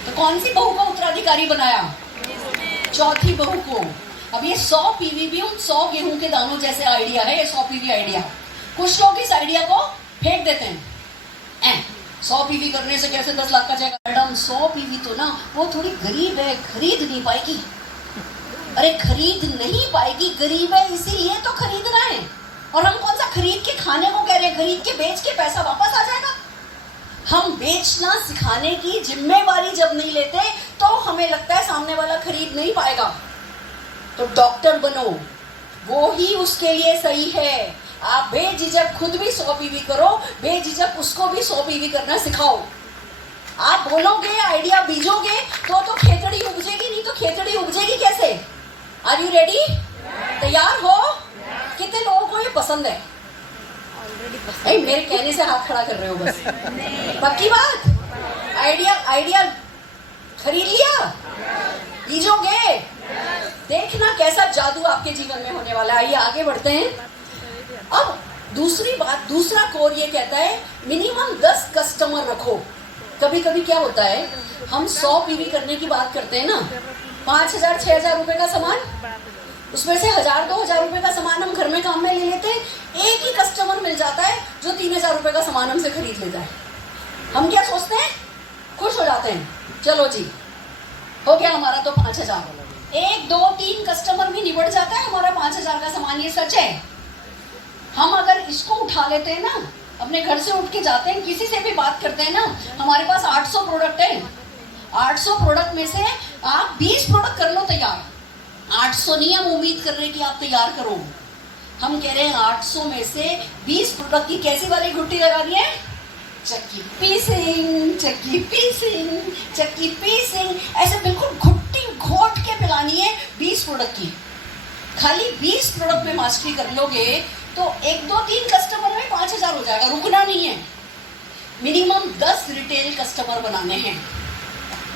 तो कौन सी बहू को उत्तराधिकारी बनाया? चौथी बहू को। अब ये 100 पीवी भी उन 100 गेहूं के दानों जैसे आइडिया है, ये 100 पीवी आइडिया। कुछ लोग इस आइडिया को फेंक देते हैं। 100 पीवी करने से कैसे 10 लाख का जाएगा? मैडम 100 पीवी तो ना वो थोड़ी गरीब है, खरीद नहीं पाएगी। अरे खरीद नहीं पाएगी, गरीब है इसीलिए तो खरीदना है। और हम कौन सा खरीद के खाने को कह रहे हैं? खरीद के बेच के पैसा वापस आ जाएगा। हम बेचना सिखाने की जिम्मेवारी जब नहीं लेते तो हमें लगता है सामने वाला खरीद नहीं पाएगा। तो डॉक्टर बनो, वो ही उसके लिए सही है। आप बेझिझक खुद भी 100 पीवी करो, बेझिझक उसको भी 100 पीवी करना सिखाओ। आप बोलोगे, आइडिया बीजोगे तो खेतड़ी उपजेगी, नहीं तो खेतड़ी उपजेगी कैसे? Are you ready? तैयार हो? कितने लोगों को ये पसंद है? मेरे कहने से हाथ खड़ा कर रहे हो बस। पक्की बात? आइडिया खरीद लिया? बीजोगे? देखना कैसा जादू आपके जीवन में होने वाला है। आइए आगे बढ़ते हैं। अब दूसरी बात, दूसरा कोर ये कहता है मिनिमम 10 कस्टमर रखो। कभी कभी क्या होता है, हम 100 पीवी करने की बात करते हैं ना, 5,000-6,000 रुपए का सामान, उसमें से 1,000-2,000 रुपए का सामान हम घर में काम में ले लेते हैं। एक ही कस्टमर मिल जाता है जो 3,000 रुपए का सामान हमसे खरीद लेता है। हम क्या सोचते हैं? खुश हो जाते हैं, चलो जी हो गया हमारा तो 5,000। 1, 2, 3 कस्टमर भी निबट जाता है हमारा 5,000 का सामान। ये सच है। हम अगर इसको उठा लेते हैं ना, अपने घर से उठ के जाते हैं, किसी से भी बात करते हैं ना, हमारे पास 800 प्रोडक्ट है। 800 प्रोडक्ट में से आप 20 प्रोडक्ट कर लो तैयार। 800 नहीं हम उम्मीद कर रहे कि आप तैयार करो, हम कह रहे हैं 800 में से 20 प्रोडक्ट की कैसी वाली घुट्टी लगानी है? चक्की पीसिंग, चक्की पीसिंग, चक्की पीसिंग, ऐसे बिल्कुल घुट्टी घोट के पिलानी है 20 प्रोडक्ट की। खाली 20 प्रोडक्ट में मास्टरी कर लोगे तो 1, 2, 3 कस्टमर में 5,000 हो जाएगा। रुकना नहीं है। मिनिमम 10 रिटेल कस्टमर बनाने हैं।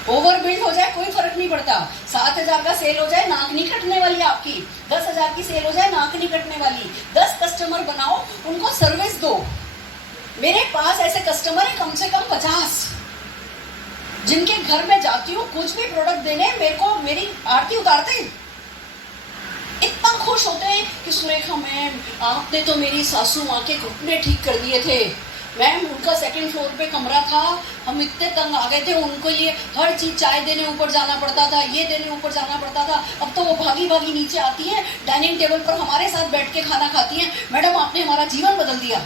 ओवर बिल्ड हो जाए कोई फर्क नहीं पड़ता। 7,000 का सेल हो जाए, नाक नहीं कटने वाली आपकी। 10,000 की सेल हो जाए, नाक नहीं कटने वाली। 10 कस्टमर बनाओ, उनको सर्विस दो। मेरे पास ऐसे कस्टमर है कम से कम 50, जिनके घर में जाती हूँ कुछ भी प्रोडक्ट देने, मेरे को मेरी आरती उतारते हैं। इतना खुश होते हैं कि सुरेखा मैम आपने तो मेरी सासू माँ के घुटने ठीक कर दिए थे मैम, उनका सेकंड फ्लोर पे कमरा था, हम इतने तंग आ गए थे, उनको लिए हर चीज चाय देने ऊपर जाना पड़ता था, ये देने ऊपर जाना पड़ता था। अब तो वो भागी भागी नीचे आती हैं, डाइनिंग टेबल पर हमारे साथ बैठ के खाना खाती हैं। मैडम आपने हमारा जीवन बदल दिया।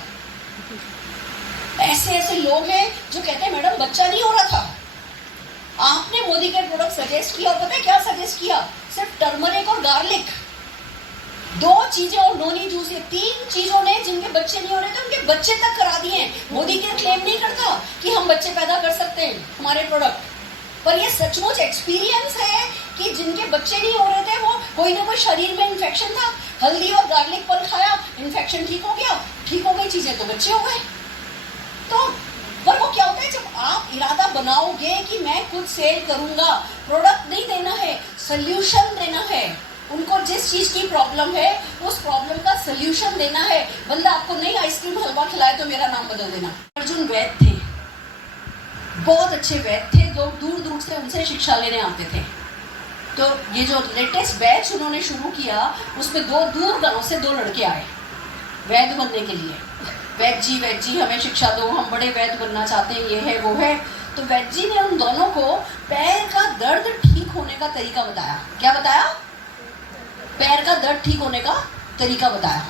ऐसे ऐसे लोग हैं जो कहते हैं मैडम बच्चा नहीं हो रहा था, आपने मोदी के प्रोडक्ट सजेस्ट किया। पता है क्या सजेस्ट किया? सिर्फ टर्मरिक और गार्लिक, 2 चीजें और नोनी जूस, ये 3 चीजों ने जिनके बच्चे नहीं हो रहे थे उनके बच्चे तक करा दिए। मोदी के क्लेम नहीं करता कि हम बच्चे पैदा कर सकते हैं हमारे प्रोडक्ट, पर ये सचमुच एक्सपीरियंस है कि जिनके बच्चे नहीं हो रहे थे वो कोई ना कोई शरीर में इन्फेक्शन था, हल्दी और गार्लिक पल खाया, इन्फेक्शन ठीक हो गया, ठीक हो गई चीजें तो बच्चे हो गए। तो पर वो क्या होता है, जब आप इरादा बनाओगे कि मैं खुद सेल करूंगा, प्रोडक्ट नहीं देना है, सोल्यूशन देना है, उनको जिस चीज की प्रॉब्लम है उस प्रॉब्लम का सोल्यूशन देना है। बंदा आपको नहीं आइसक्रीम हलवा खिलाए तो मेरा नाम बदल देना। अर्जुन वैद थे, बहुत अच्छे वैद थे, लोग दूर दूर से उनसे शिक्षा लेने आते थे। तो ये जो लेटेस्ट बैच उन्होंने शुरू किया उसमें 2 दूर गांव से 2 लड़के आए वैद बनने के लिए। वैद जी हमें शिक्षा दो, हम बड़े वैद बनना चाहते हैं, ये है वो है। तो वैद जी ने उन दोनों को पैर का दर्द ठीक होने का तरीका बताया। क्या बताया? पैर का दर्द ठीक होने का तरीका बताया।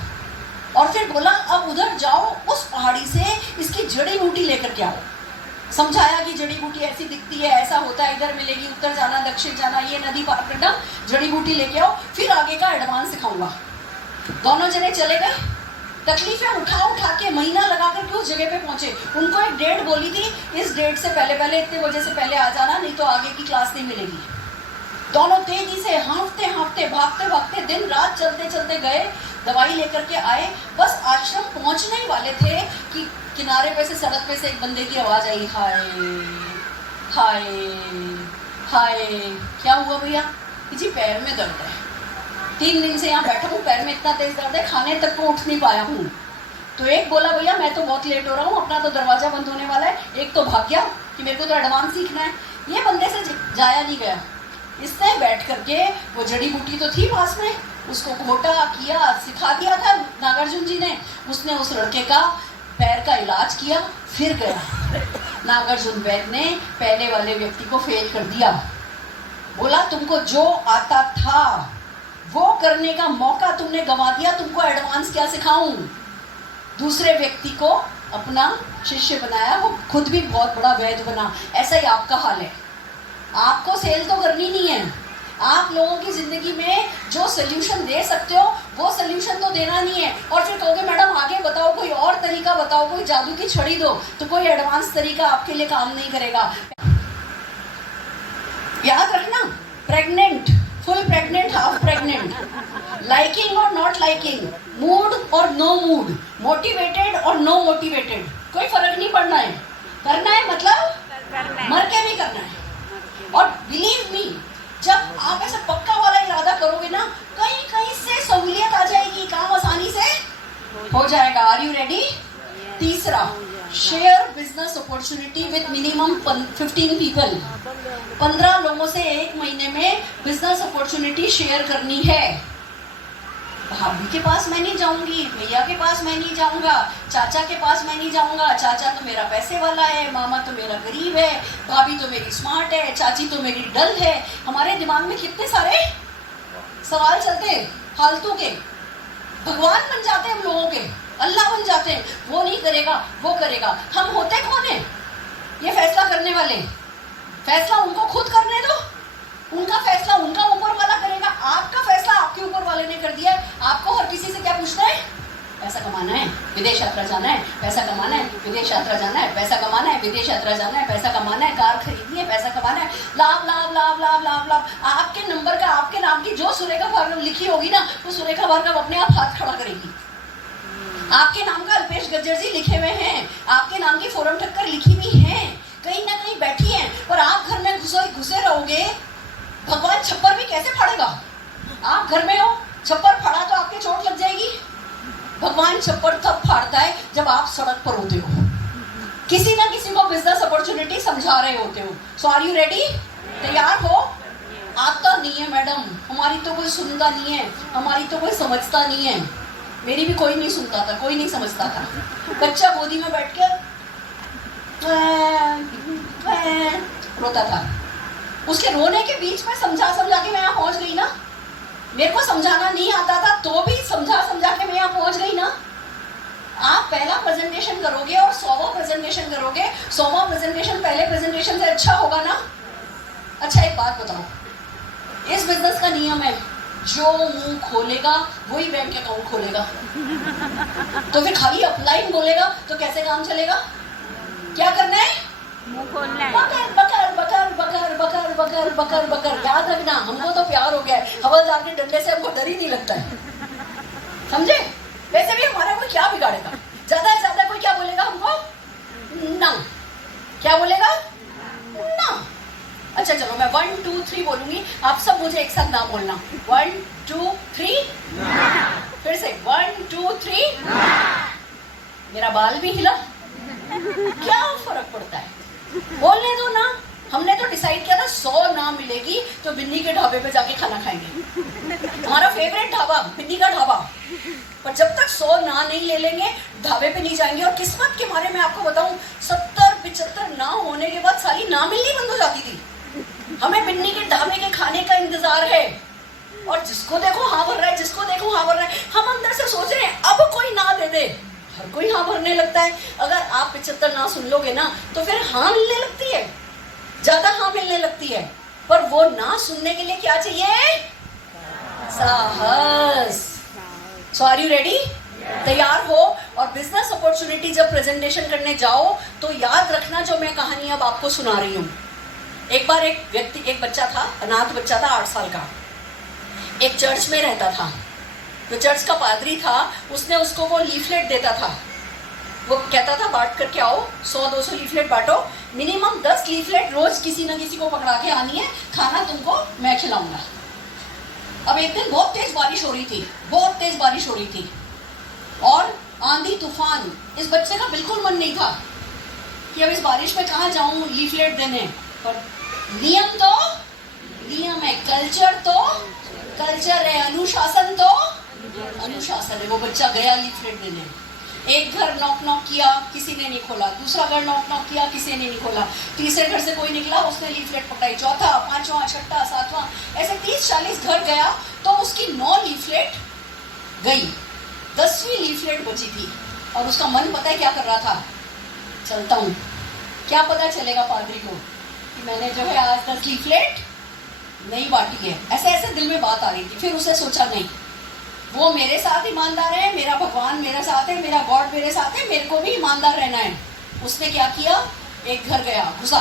और फिर बोला अब उधर जाओ, उस पहाड़ी से इसकी जड़ी बूटी लेकर के आओ। समझाया कि जड़ी बूटी ऐसी दिखती है, ऐसा होता है, इधर मिलेगी, उत्तर जाना, दक्षिण जाना, ये नदी पार करना, जड़ी बूटी लेके आओ, फिर आगे का एडवांस सिखाऊंगा। दोनों जने चले गए, तकलीफें उठा उठा के महीना लगा करके उस जगह पे पहुंचे। उनको एक डेट बोली थी, इस डेट से पहले इतने बजे से पहले आ जाना, नहीं तो आगे की क्लास नहीं मिलेगी। दोनों तेजी से हाँफते हाँफते भागते भागते दिन रात चलते चलते गए, दवाई लेकर के आए। बस आश्रम पहुंचने ही वाले थे कि किनारे पे से, सड़क पे से एक बंदे की आवाज आई, हाय हाय हाय। क्या हुआ भैया? जी पैर में दर्द है, 3 दिन से यहाँ बैठा हूँ, पैर में इतना तेज दर्द है, खाने तक को उठ नहीं पाया हूँ। तो एक बोला भैया मैं तो बहुत लेट हो रहा हूँ, अपना तो दरवाजा बंद होने वाला है। एक तो भाग गया कि मेरे को तो एडवांस सीखना है। ये बंदे से जाया नहीं गया। इसने बैठ करके, वो जड़ी बूटी तो थी पास में, उसको घोटा किया, सिखा दिया था नागार्जुन जी ने। उसने उस लड़के का पैर का इलाज किया, फिर गया। नागार्जुन वैद ने पहले वाले व्यक्ति को फेल कर दिया। बोला तुमको जो आता था वो करने का मौका तुमने गंवा दिया, तुमको एडवांस क्या सिखाऊं। दूसरे व्यक्ति को अपना शिष्य बनाया, वो खुद भी बहुत बड़ा वैद बना। ऐसा ही आपका हाल है। आपको सेल तो करनी नहीं है, आप लोगों की जिंदगी में जो सोल्यूशन दे सकते हो वो सोल्यूशन तो देना नहीं है। और फिर कहोगे मैडम आगे बताओ, कोई और तरीका बताओ, कोई जादू की छड़ी दो, तो कोई एडवांस तरीका आपके लिए काम नहीं करेगा। याद रखना, pregnant, full pregnant, half pregnant, liking और नॉट लाइकिंग, मूड और नो मूड, मोटिवेटेड और नो मोटिवेटेड, कोई फर्क नहीं पड़ना है। करना है मतलब मर के भी करना है। और बिलीव मी, जब आप ऐसा पक्का वाला इरादा करोगे ना, कहीं कहीं से सहूलियत आ जाएगी, काम आसानी से हो जाएगा। Are you ready? तीसरा, share business opportunity with minimum 15 people. 15 लोगों से 1 महीने में बिजनेस अपॉर्चुनिटी शेयर करनी है। भाभी के पास मैं नहीं जाऊंगी, भैया के पास मैं नहीं जाऊंगा, चाचा के पास मैं नहीं जाऊंगा, चाचा तो मेरा पैसे वाला है, मामा तो मेरा गरीब है, भाभी तो मेरी स्मार्ट है, चाची तो मेरी डल है। हमारे दिमाग में कितने सारे सवाल चलते हैं फालतू के। भगवान बन जाते हैं हम लोगों के, अल्लाह बन जाते हैं, वो नहीं करेगा वो करेगा। हम होते कौन है ये फैसला करने वाले? फैसला उनको खुद करने दो, उनका फैसला उनका ऊपर वाला करेगा। आपका फैसला आपके ऊपर वाले ने कर दिया है। आपको हर किसी से क्या पूछना है? पैसा कमाना है, विदेश यात्रा जाना है, पैसा कमाना है, विदेश यात्रा जाना है, पैसा कमाना है, विदेश यात्रा जाना है, पैसा कमाना है, कार खरीदनी है, पैसा कमाना है, लाभ लाभ लाभ लाभ लाभ लाभ। आपके नंबर का, आपके नाम की जो सुरेखा भार्गव लिखी होगी ना, वो सुरेखा भार्गव अपने आप हाथ खड़ा करेगी। आपके नाम का अल्पेश गज्जर जी लिखे हुए हैं, आपके नाम की फोरम ठक्कर लिखी हुई है, कहीं ना कहीं बैठी है। और आप घर में घुसे रहोगे, भगवान छप्पर भी कैसे फाड़ेगा? आप घर में हो, छप्पर फाड़ा तो आपके चोट लग जाएगी। भगवान छप्पर तब फाड़ता है जब आप सड़क पर होते हो, किसी ना किसी को बिजनेस अपॉर्चुनिटी समझा रहे होते हो। सो आर यू रेडी? तैयार हो? आता नहीं है मैडम, हमारी तो कोई सुनता नहीं है, हमारी तो कोई समझता नहीं है। मेरी भी कोई नहीं सुनता था, कोई नहीं समझता था। बच्चा गोदी में बैठ के रोता था। उसके रोने के बीच में समझा के मैं यहाँ पहुंच गई ना। मेरे को समझाना नहीं आता था तो भी समझा के मैं यहाँ पहुंच गई ना। आप पहला प्रेजेंटेशन करोगे और 100वां प्रेजेंटेशन करोगे, 100वां प्रेजेंटेशन पहले प्रेजेंटेशन से अच्छा होगा ना। अच्छा एक बात बताओ, इस बिजनेस का नियम है जो मुंह खोलेगा वही बैंक अकाउंट खोलेगा। तो फिर खाली अपलाइन बोलेगा तो कैसे काम चलेगा? क्या करना है? मुंह खोलना है। बकर बकर बकर बकर बकर बकर बकर बकर। याद रखना, हमको तो प्यार हो गया है, हवलदार के डंडे से हमको डर ही नहीं लगता है, समझे? वैसे भी हमारा कोई क्या बिगाड़ेगा? ज्यादा से ज्यादा कोई क्या बोलेगा हमको? ना। क्या बोलेगा? ना। अच्छा चलो मैं 1 2 3 बोलूंगी, आप सब मुझे एक साथ ना बोलना। 1 2 3 फिर से 1 2 3। मेरा बाल भी हिला, क्या फर्क पड़ता है? बोलने दो ना। हमने तो डिसाइड किया था 100 ना मिलेगी तो बिन्नी के ढाबे पे जाके खाना खाएंगे। हमारा फेवरेट ढाबा बिन्नी का ढाबा। पर जब तक 100 ना नहीं ले लेंगे ढाबे पे नहीं जाएंगे। और किस्मत के बारे में आपको बताऊं, 70-75 ना होने के बाद सारी ना मिलनी बंद हो जाती थी। हमें बिन्नी के ढाबे के खाने का इंतजार है और जिसको देखो हाँ भर रहा है, जिसको देखो हाँ भर रहा है। हम अंदर से सोच रहे हैं अब कोई ना दे दे, हर कोई हाँ भरने लगता है। अगर आप 75 ना सुन लोगे ना तो फिर हाँ मिलने लगती है, ज्यादा हाँ मिलने लगती है। पर वो ना सुनने के लिए क्या चाहिए? साहस। सो आर यू रेडी? तैयार हो? और बिजनेस अपॉर्चुनिटी जब प्रेजेंटेशन करने जाओ तो याद रखना जो मैं कहानी अब आपको सुना रही हूँ। एक बार एक बच्चा था, अनाथ बच्चा था, 8 साल का। एक चर्च में रहता था। जो चर्च का पादरी था उसने उसको वो लीफलेट देता था। वो कहता था बांट करके आओ, 100-200 लीफलेट बांटो, मिनिमम 10 लीफलेट रोज किसी न किसी को पकड़ा के आनी है, खाना तुमको मैं खिलाऊंगा। अब एक दिन बहुत तेज बारिश हो रही थी, बहुत तेज बारिश हो रही थी और आंधी तूफान। इस बच्चे का बिल्कुल मन नहीं था कि अब इस बारिश में कहाँ जाऊं लीफलेट देने। पर नियम तो नियम है, कल्चर तो कल्चर है, अनुशासन तो अनुशासन है। वो बच्चा गया लीफलेट देने। एक घर नॉक किया, किसी ने नहीं खोला। दूसरा घर नॉक किया, किसी ने नहीं खोला। तीसरे घर से कोई निकला, उसने लीफलेट पकड़ाई। चौथा, पांचवा, छठा, सातवां, ऐसे 30-40 घर गया तो उसकी 9 लीफलेट गई, 10वीं लीफलेट बची थी। और उसका मन पता है क्या कर रहा था? चलता हूँ, क्या पता चलेगा पादरी को कि मैंने जो है आज 10 लीफलेट नहीं बांटी है। ऐसे ऐसे दिल में बात आ रही थी। फिर उसने सोचा नहीं, वो मेरे साथ ईमानदार है, मेरा भगवान मेरे साथ है, मेरा गॉड मेरे साथ है, मेरे को भी ईमानदार रहना है। उसने क्या किया? एक घर गया, घुसा,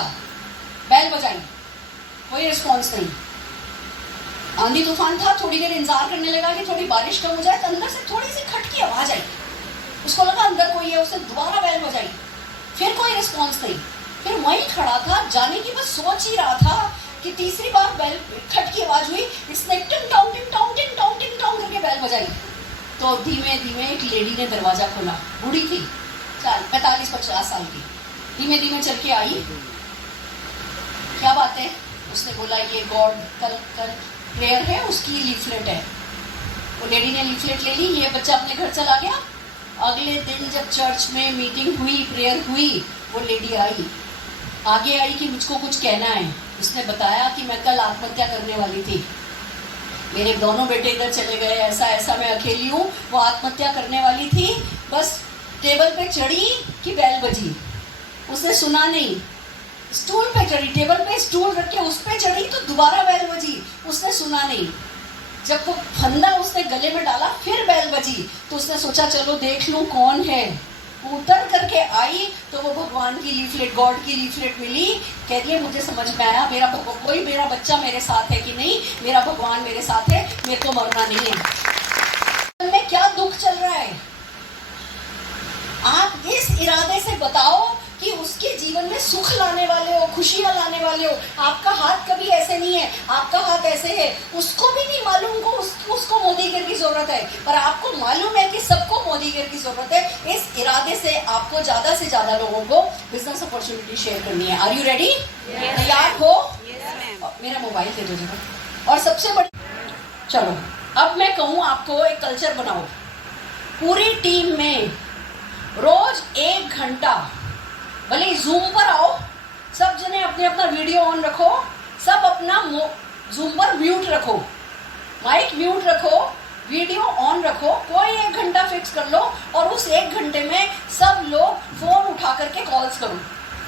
बैल बजाई, कोई रिस्पॉन्स नहीं। आंधी तूफान था, थोड़ी देर इंतजार करने लगा कि थोड़ी बारिश कम हो जाए तो अंदर से थोड़ी सी खटकी आवाज आई। उसको लगा अंदर कोई है, उसने दोबारा बैल बजाई, फिर कोई रिस्पॉन्स नहीं। फिर वहीं खड़ा था, जाने की बस सोच ही रहा था कि तीसरी बार बैल खटकी आवाज हुई। इसने टिंग टोंग टिंग टोंग टिंग टोंग टिंग टोंग करके बैल बजाई। तो धीमे धीमे एक लेडी ने दरवाजा खोला। बूढ़ी थी, 45-50 साल की, धीमे धीमे चल के आई। क्या बात है? उसने बोला ये गॉड कल प्रेयर है, उसकी लीफलेट है। वो लेडी ने लीफलेट ले ली, ये बच्चा अपने घर चला गया। अगले दिन जब चर्च में मीटिंग हुई, प्रेयर हुई, वो लेडी आई, आगे आई कि मुझको कुछ कहना है। उसने बताया कि मैं कल आत्महत्या करने वाली थी, मेरे दोनों बेटे इधर चले गए, ऐसा ऐसा, मैं अकेली हूँ। वो आत्महत्या करने वाली थी, बस टेबल पे चढ़ी कि बैल बजी, उसने सुना नहीं। स्टूल पे चढ़ी, टेबल पे स्टूल रख के उस पे चढ़ी तो दोबारा बैल बजी, उसने सुना नहीं। जब वो फंदा उसने गले में डाला फिर बैल बजी, तो उसने सोचा चलो देख लूं कौन है। उतर करके आई तो वो भगवान की लीफलेट, गॉड की लीफलेट मिली। कह रही है मुझे समझ में आया, मेरा बच्चा मेरे साथ है कि नहीं, मेरा भगवान मेरे साथ है, मेरे को मरना नहीं है। में क्या दुख चल रहा है? आप इस इरादे से बताओ कि उसके जीवन में सुख लाने वाले हो, खुशियां लाने वाले हो। आपका हाथ कभी ऐसे नहीं है, आपका हाथ ऐसे है। उसको भी नहीं मालूम को उसको मोदी गिर की जरूरत है, पर आपको मालूम है कि सबको मोदी गिर की जरूरत है। इस इरादे से आपको ज्यादा से ज्यादा लोगों को बिजनेस अपॉर्चुनिटी शेयर करनी है। Are you ready? तैयार हो? Yes, ma'am. मेरा मोबाइल दे दो जरा। और सबसे बड़ी, चलो अब मैं कहूँ आपको एक कल्चर बनाओ, पूरी टीम में रोज 1 घंटा, भले जूम पर आओ, सब जने अपने अपना वीडियो ऑन रखो, सब अपना जूम पर म्यूट रखो, माइक म्यूट रखो, वीडियो ऑन रखो, कोई 1 घंटा फिक्स कर लो और उस 1 घंटे में सब लोग फोन उठा करके कॉल्स करो,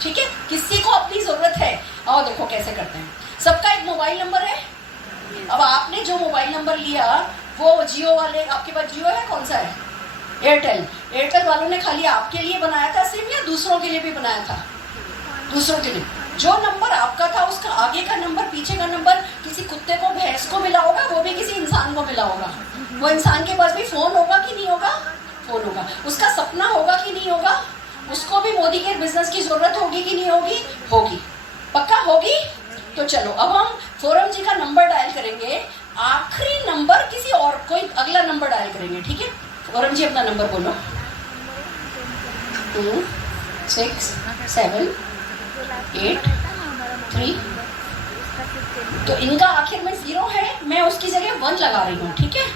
ठीक है। किसी को अपनी जरूरत है, आओ देखो कैसे करते हैं। सबका एक मोबाइल नंबर है। अब आपने जो मोबाइल नंबर लिया वो जियो वाले, आपके पास जियो है, कौन सा है? एयरटेल वालों ने खाली आपके लिए बनाया था सिम या दूसरों के लिए भी बनाया था? दूसरों के लिए। जो नंबर आपका था उसका आगे का नंबर, पीछे का नंबर किसी कुत्ते को, भैंस को मिला होगा, वो भी किसी इंसान को मिला होगा। वो इंसान के पास भी फोन होगा कि नहीं होगा? फोन होगा। उसका सपना होगा कि नहीं होगा? उसको भी मोदी के बिजनेस की जरूरत होगी कि नहीं होगी? होगी, पक्का होगी। तो चलो अब हम फोरम जी का नंबर डायल करेंगे, आखिरी नंबर किसी और कोई अगला नंबर डायल करेंगे, ठीक है। फोरम जी अपना नंबर बोलो। 2 6 7 8 3। तो इनका आखिर में 0 है, मैं उसकी जगह 1 लगा रही हूँ, ठीक है।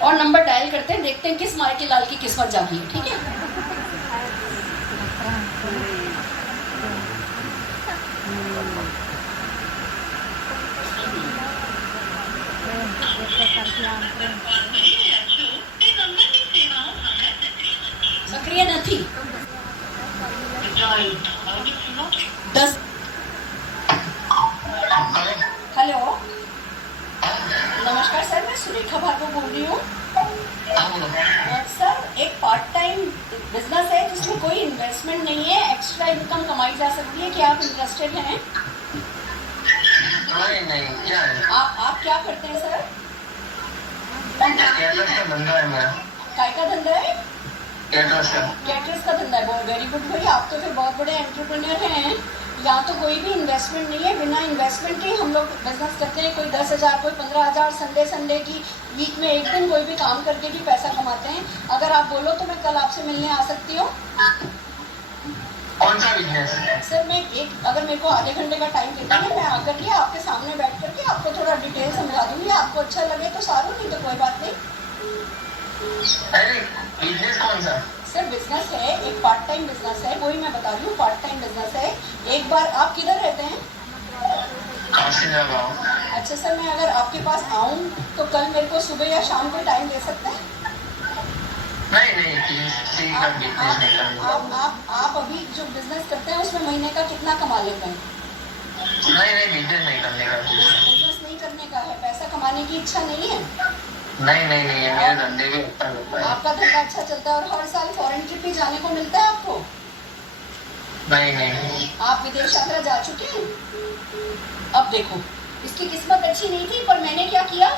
और नंबर डायल करते हैं, देखते हैं किस माई के लाल की किस्मत जागी है, ठीक है। सक्रिय नहीं 10। हेलो, नमस्कार सर, मैं सुरेखा भार्गव बोल रही हूँ। सर एक पार्ट टाइम बिजनेस है जिसमें कोई इन्वेस्टमेंट नहीं है, एक्स्ट्रा इनकम कमाई जा सकती है, क्या आप इंटरेस्टेड हैं? नहीं, क्या है? आप क्या करते हैं सर? कैटरस का धंधा है मेरा। काय का धंधा है? कैटरस का धंधा है। बहुत वेरी गुड भाई, आप तो फिर बहुत बड़े एंटरप्रेन्योर हैं। यहाँ तो कोई भी इन्वेस्टमेंट नहीं है, बिना इन्वेस्टमेंट के हम लोग बिजनेस करते हैं। कोई 10,000, कोई 15,000 संडे की वीक में एक दिन कोई भी काम करके भी पैसा कमाते हैं। अगर आप बोलो तो मैं कल आपसे मिलने आ सकती हूँ। कौन सा बिजनेस? सर मैं अगर मेरे को आधे घंटे का टाइम देते हैं, मैं आकर के आपके सामने बैठ करके आपको थोड़ा डिटेल समझा दूंगी। आपको अच्छा लगे तो सारू, नहीं तो कोई बात नहीं। अरे बिजनेस कौन सा? सर बिजनेस है, एक पार्ट टाइम बिजनेस है, वही मैं बता रही हूँ, पार्ट टाइम बिजनेस है। एक बार आप किधर रहते हैं? अच्छा सर, मैं अगर आपके पास आऊँ तो कल मेरे को सुबह या शाम को टाइम दे सकते हैं? नहीं, आप अभी जो बिजनेस करते हैं उसमें महीने का कितना कमा लेते हैं? नहीं, बिजनेस नहीं करने का। बिजनेस नहीं करने का है, पैसा कमाने की इच्छा नहीं है? नहीं, मेरे धंधे भी अच्छा चलता है। आपका धंधा अच्छा चलता है और हर साल फॉरेन ट्रिप भी जाने को मिलता है आपको? नहीं। आप विदेश यात्रा जा चुके हैं? अब देखो, इसकी किस्मत अच्छी नहीं थी, पर मैंने क्या किया,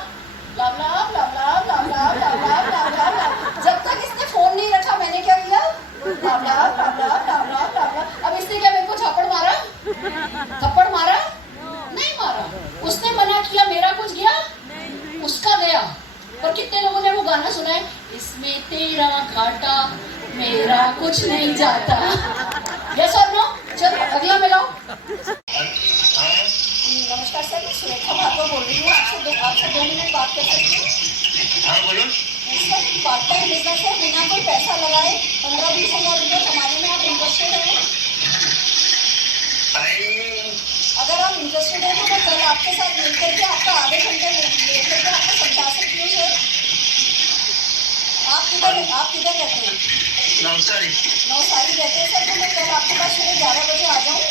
लाभ लाभ लाभ लाभ लाभ लाभ लाभ लाभ लाभ लाभ लाभ। जब तक इसने फोन नहीं रखा मैंने क्या किया, लाभ लाभ लाभ लाभ लाभ लाभ लाभ लाभ। अब इसने क्या मेरे को थप्पड़ मारा? थप्पड़ मारा? नहीं मारा। उसने मना किया, मेरा कुछ गया, उसका गया। पर कितने लोगों ने वो गाना सुना है, इसमें तेरा घाटा मेरा कुछ नहीं जाता। यस और नो? चलो अगला मिलाओ। नमस्कार सर, मैं सुरेखा भार्गव बोल रही हूँ। आपसे 2 मिनट बात कर सकती हूँ? हाँ बोलो। सर पार्ट टाइम बिजनेस है, बिना कोई पैसा लगाए 15-20 हज़ार रुपये कमाने में आप इंटरेस्टेड हैं? अगर आप इंटरेस्टेड हैं तो मैं कल आपके साथ मिल करके आपका आधे घंटे ले करके आपको समझा सकती हूँ सर। आप किधर रहते हैं? नवसारी रहते हैं सर। तो मैं कल आपके पास सुबह 11 बजे आ जाऊँ?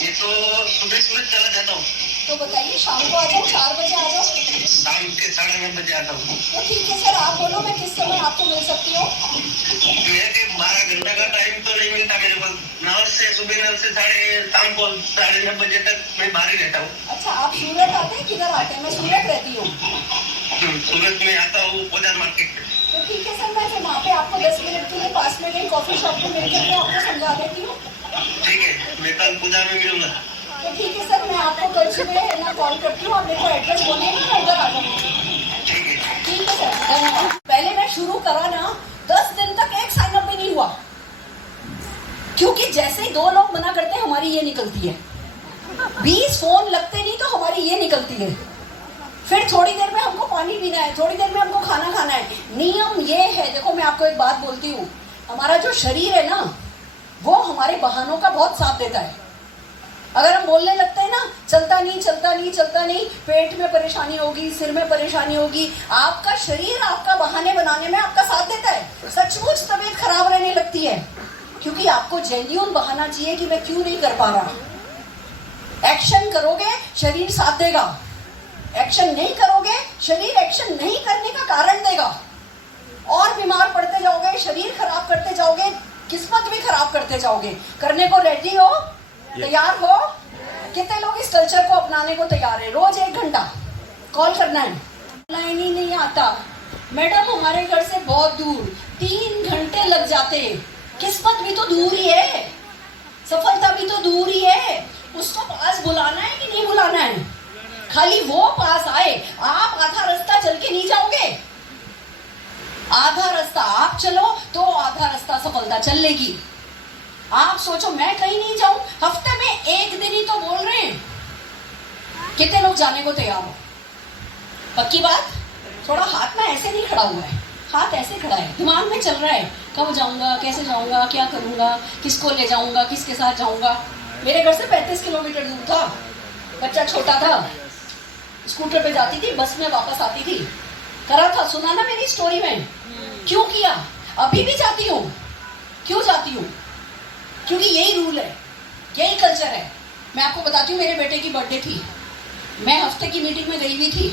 ये तो सुबह चला जाता हूँ। तो बताइए शाम को आ जाऊँ, 4 बजे आ जाऊँ? शाम के 9:30 बजे आता हूँ। तो ठीक है सर, आप बोलो मैं किस समय आपको मिल सकती हूँ? 12 घंटा का टाइम तो नहीं मिलता मेरे को। 9 से सुबह 9 से शाम को 9:30 बजे तक मैं बाहर ही रहता हूँ। अच्छा, आप सूरत आते हैं? किधर आते हैं? मैं सूरत रहती हूँ। सूरत में आता हूँ, बाजार मार्केट। तो ठीक है सर, मैं फिर वहाँ पे आपको 10 मिनट के लिए पास में कहीं कॉफी शॉप पे मिल करके आपको समझा देती हूँ। ठीक है, मैं कल पूजा में मिलूंगा। तो ठीक है सर, मैं आपको कल सुबह ना कॉल करती हूँ, आप मेरे को एड्रेस बोलिएगा, मैं उधर आ जाऊँगी। ठीक है सर, धन्यवाद। पहले मैं शुरू करा ना, 10 दिन तक एक साइन अप भी नहीं हुआ, क्योंकि जैसे ही 2 लोग मना करते हैं हमारी ये निकलती है। 20 फोन लगते नहीं तो हमारी ये निकलती है। फिर थोड़ी देर में हमको पानी पीना है, थोड़ी देर में हमको खाना खाना है। नियम ये है, देखो मैं आपको एक बात बोलती हूँ, हमारा जो शरीर है ना वो हमारे बहानों का बहुत साथ देता है। अगर हम बोलने लगते हैं ना चलता नहीं चलता नहीं चलता नहीं, पेट में परेशानी होगी, सिर में परेशानी होगी, आपका शरीर आपका बहाने बनाने में आपका साथ देता है। सचमुच तबीयत खराब रहने लगती है क्योंकि आपको जेन्युइन बहाना चाहिए कि मैं क्यों नहीं कर पा रहा। एक्शन करोगे शरीर साथ देगा, एक्शन नहीं करोगे शरीर एक्शन नहीं करने का कारण देगा और बीमार पड़ते जाओगे, शरीर खराब करते जाओगे, किस्मत भी खराब करते जाओगे। करने को रेडी हो, तैयार हो? कितने लोग इस कल्चर को अपनाने को तैयार है? रोज 1 घंटा कॉल करना है। लाइन ही नहीं आता मैडम, हमारे घर से बहुत दूर, 3 घंटे लग जाते। किस्मत भी तो दूर ही है, सफलता भी तो दूर ही है। उसको पास बुलाना है कि नहीं बुलाना है? खाली वो पास आए, आप आधा रास्ता चल के नहीं जाओगे। आधा रास्ता आप चलो तो आधा रास्ता सफलता चल लेगी। आप सोचो मैं कहीं नहीं जाऊं, हफ्ते में 1 दिन ही तो बोल रहे हैं। कितने लोग जाने को तैयार हो? पक्की बात? थोड़ा हाथ ना ऐसे नहीं खड़ा हुआ है, हाथ ऐसे खड़ा है, दिमाग में चल रहा है कब जाऊंगा, कैसे जाऊंगा, क्या करूंगा, किसको ले जाऊंगा, किसके साथ जाऊंगा। मेरे घर से 35 किलोमीटर दूर था, बच्चा छोटा था, स्कूटर पे जाती थी, बस में वापस आती थी। करा था, सुना ना मेरी स्टोरी में। क्यों किया? अभी भी जाती हूँ। क्यों जाती हूँ? क्योंकि यही रूल है, यही कल्चर है। मैं आपको बताती हूँ, मेरे बेटे की बर्थडे थी, मैं हफ्ते की मीटिंग में गई हुई थी।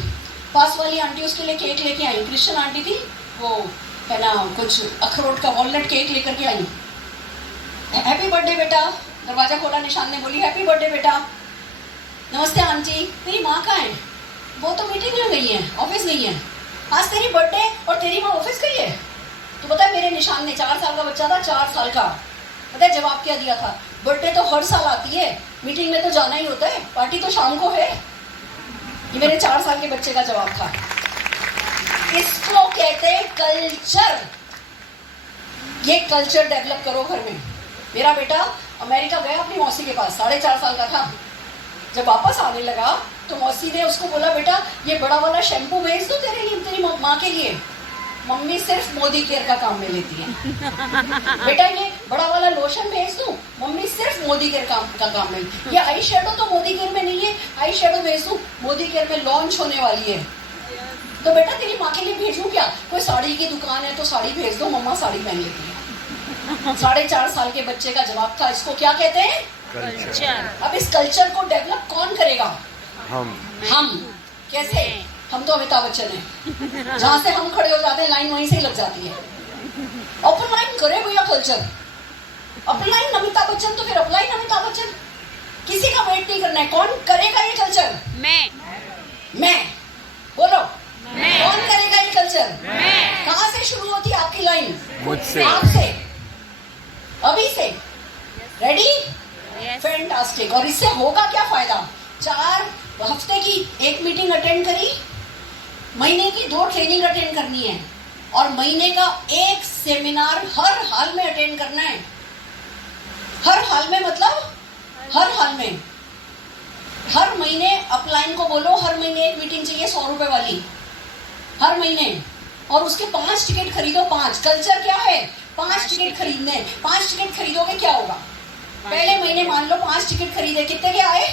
पास वाली आंटी उसके लिए केक लेके आई, क्रिश्चियन आंटी थी वो, है ना, कुछ अखरोट का वॉलनट केक लेकर के आई। हैप्पी बर्थडे बेटा, दरवाजा खोला, निशान ने बोली हैप्पी बर्थडे बेटा। नमस्ते आंटी, मेरी माँ कहाँ है? वो तो मीटिंग में गई है, ऑफिस गई है। आज तेरी बर्थडे और तेरी माँ ऑफिस गई है? तो पता है मेरे निशान ने, 4 साल का बच्चा था, 4 साल का, पता है जवाब क्या दिया था? बर्थडे तो हर साल आती है, मीटिंग में तो जाना ही होता है, पार्टी तो शाम को है। ये मेरे 4 साल के बच्चे का जवाब था। इसको कहते हैं कल्चर। ये कल्चर डेवलप करो घर में। मेरा बेटा अमेरिका गया अपनी मौसी के पास, 4.5 साल का था। जब वापस आने लगा तो मौसी ने उसको बोला बेटा ये बड़ा वाला शैम्पू भेज दो तेरे लिए, तेरी माँ के लिए। मम्मी सिर्फ मोदी केयर का काम में लेती है। बेटा ये बड़ा वाला लोशन भेज दूं? मम्मी सिर्फ मोदी केयर का काम में। ये आई शेडो तो मोदी केयर में नहीं है, आई शेडो भेज दूं? मोदी केयर में लॉन्च होने वाली है। तो बेटा तेरी माँ के लिए भेजूं क्या? कोई साड़ी की दुकान है तो साड़ी भेज दो, मम्मा साड़ी पहन लेती है। 4.5 साल के बच्चे का जवाब था। इसको क्या कहते हैं? कल्चर। अब इस कल्चर को डेवलप कौन करेगा? हम। कैसे? हम तो अमिताभ बच्चन हैं, जहां से हम खड़े हो जाते हैं लाइन वहीं से ही लग जाती है। ओपन लाइन करे भैया कल्चर। अपलाइन अमिताभ बच्चन तो फिर अपलाइन अमिताभ बच्चन। किसी का वेट नहीं करना है। कौन करेगा ये कल्चर? मैं। बोलो मैं। कौन करेगा ये कल्चर? मैं। कहां से शुरू होती है आपकी लाइन? मुझसे। आपसे, अभी से। रेडी? फैंटास्टिक। और इससे होगा क्या फायदा? 4 हफ्ते की 1 मीटिंग अटेंड करी, महीने की 2 ट्रेनिंग अटेंड करनी है और महीने का 1 सेमिनार हर हाल में अटेंड करना है। हर हाल में मतलब हर हाल में। हर महीने अपलाइन को बोलो हर महीने 1 मीटिंग चाहिए 100 रुपए वाली, हर महीने। और उसके 5 टिकट खरीदो। 5 कल्चर क्या है? 5 टिकट खरीदने। 5 टिकट खरीदोगे क्या होगा? पहले महीने मान लो 5 टिकट खरीदे, कितने के आए?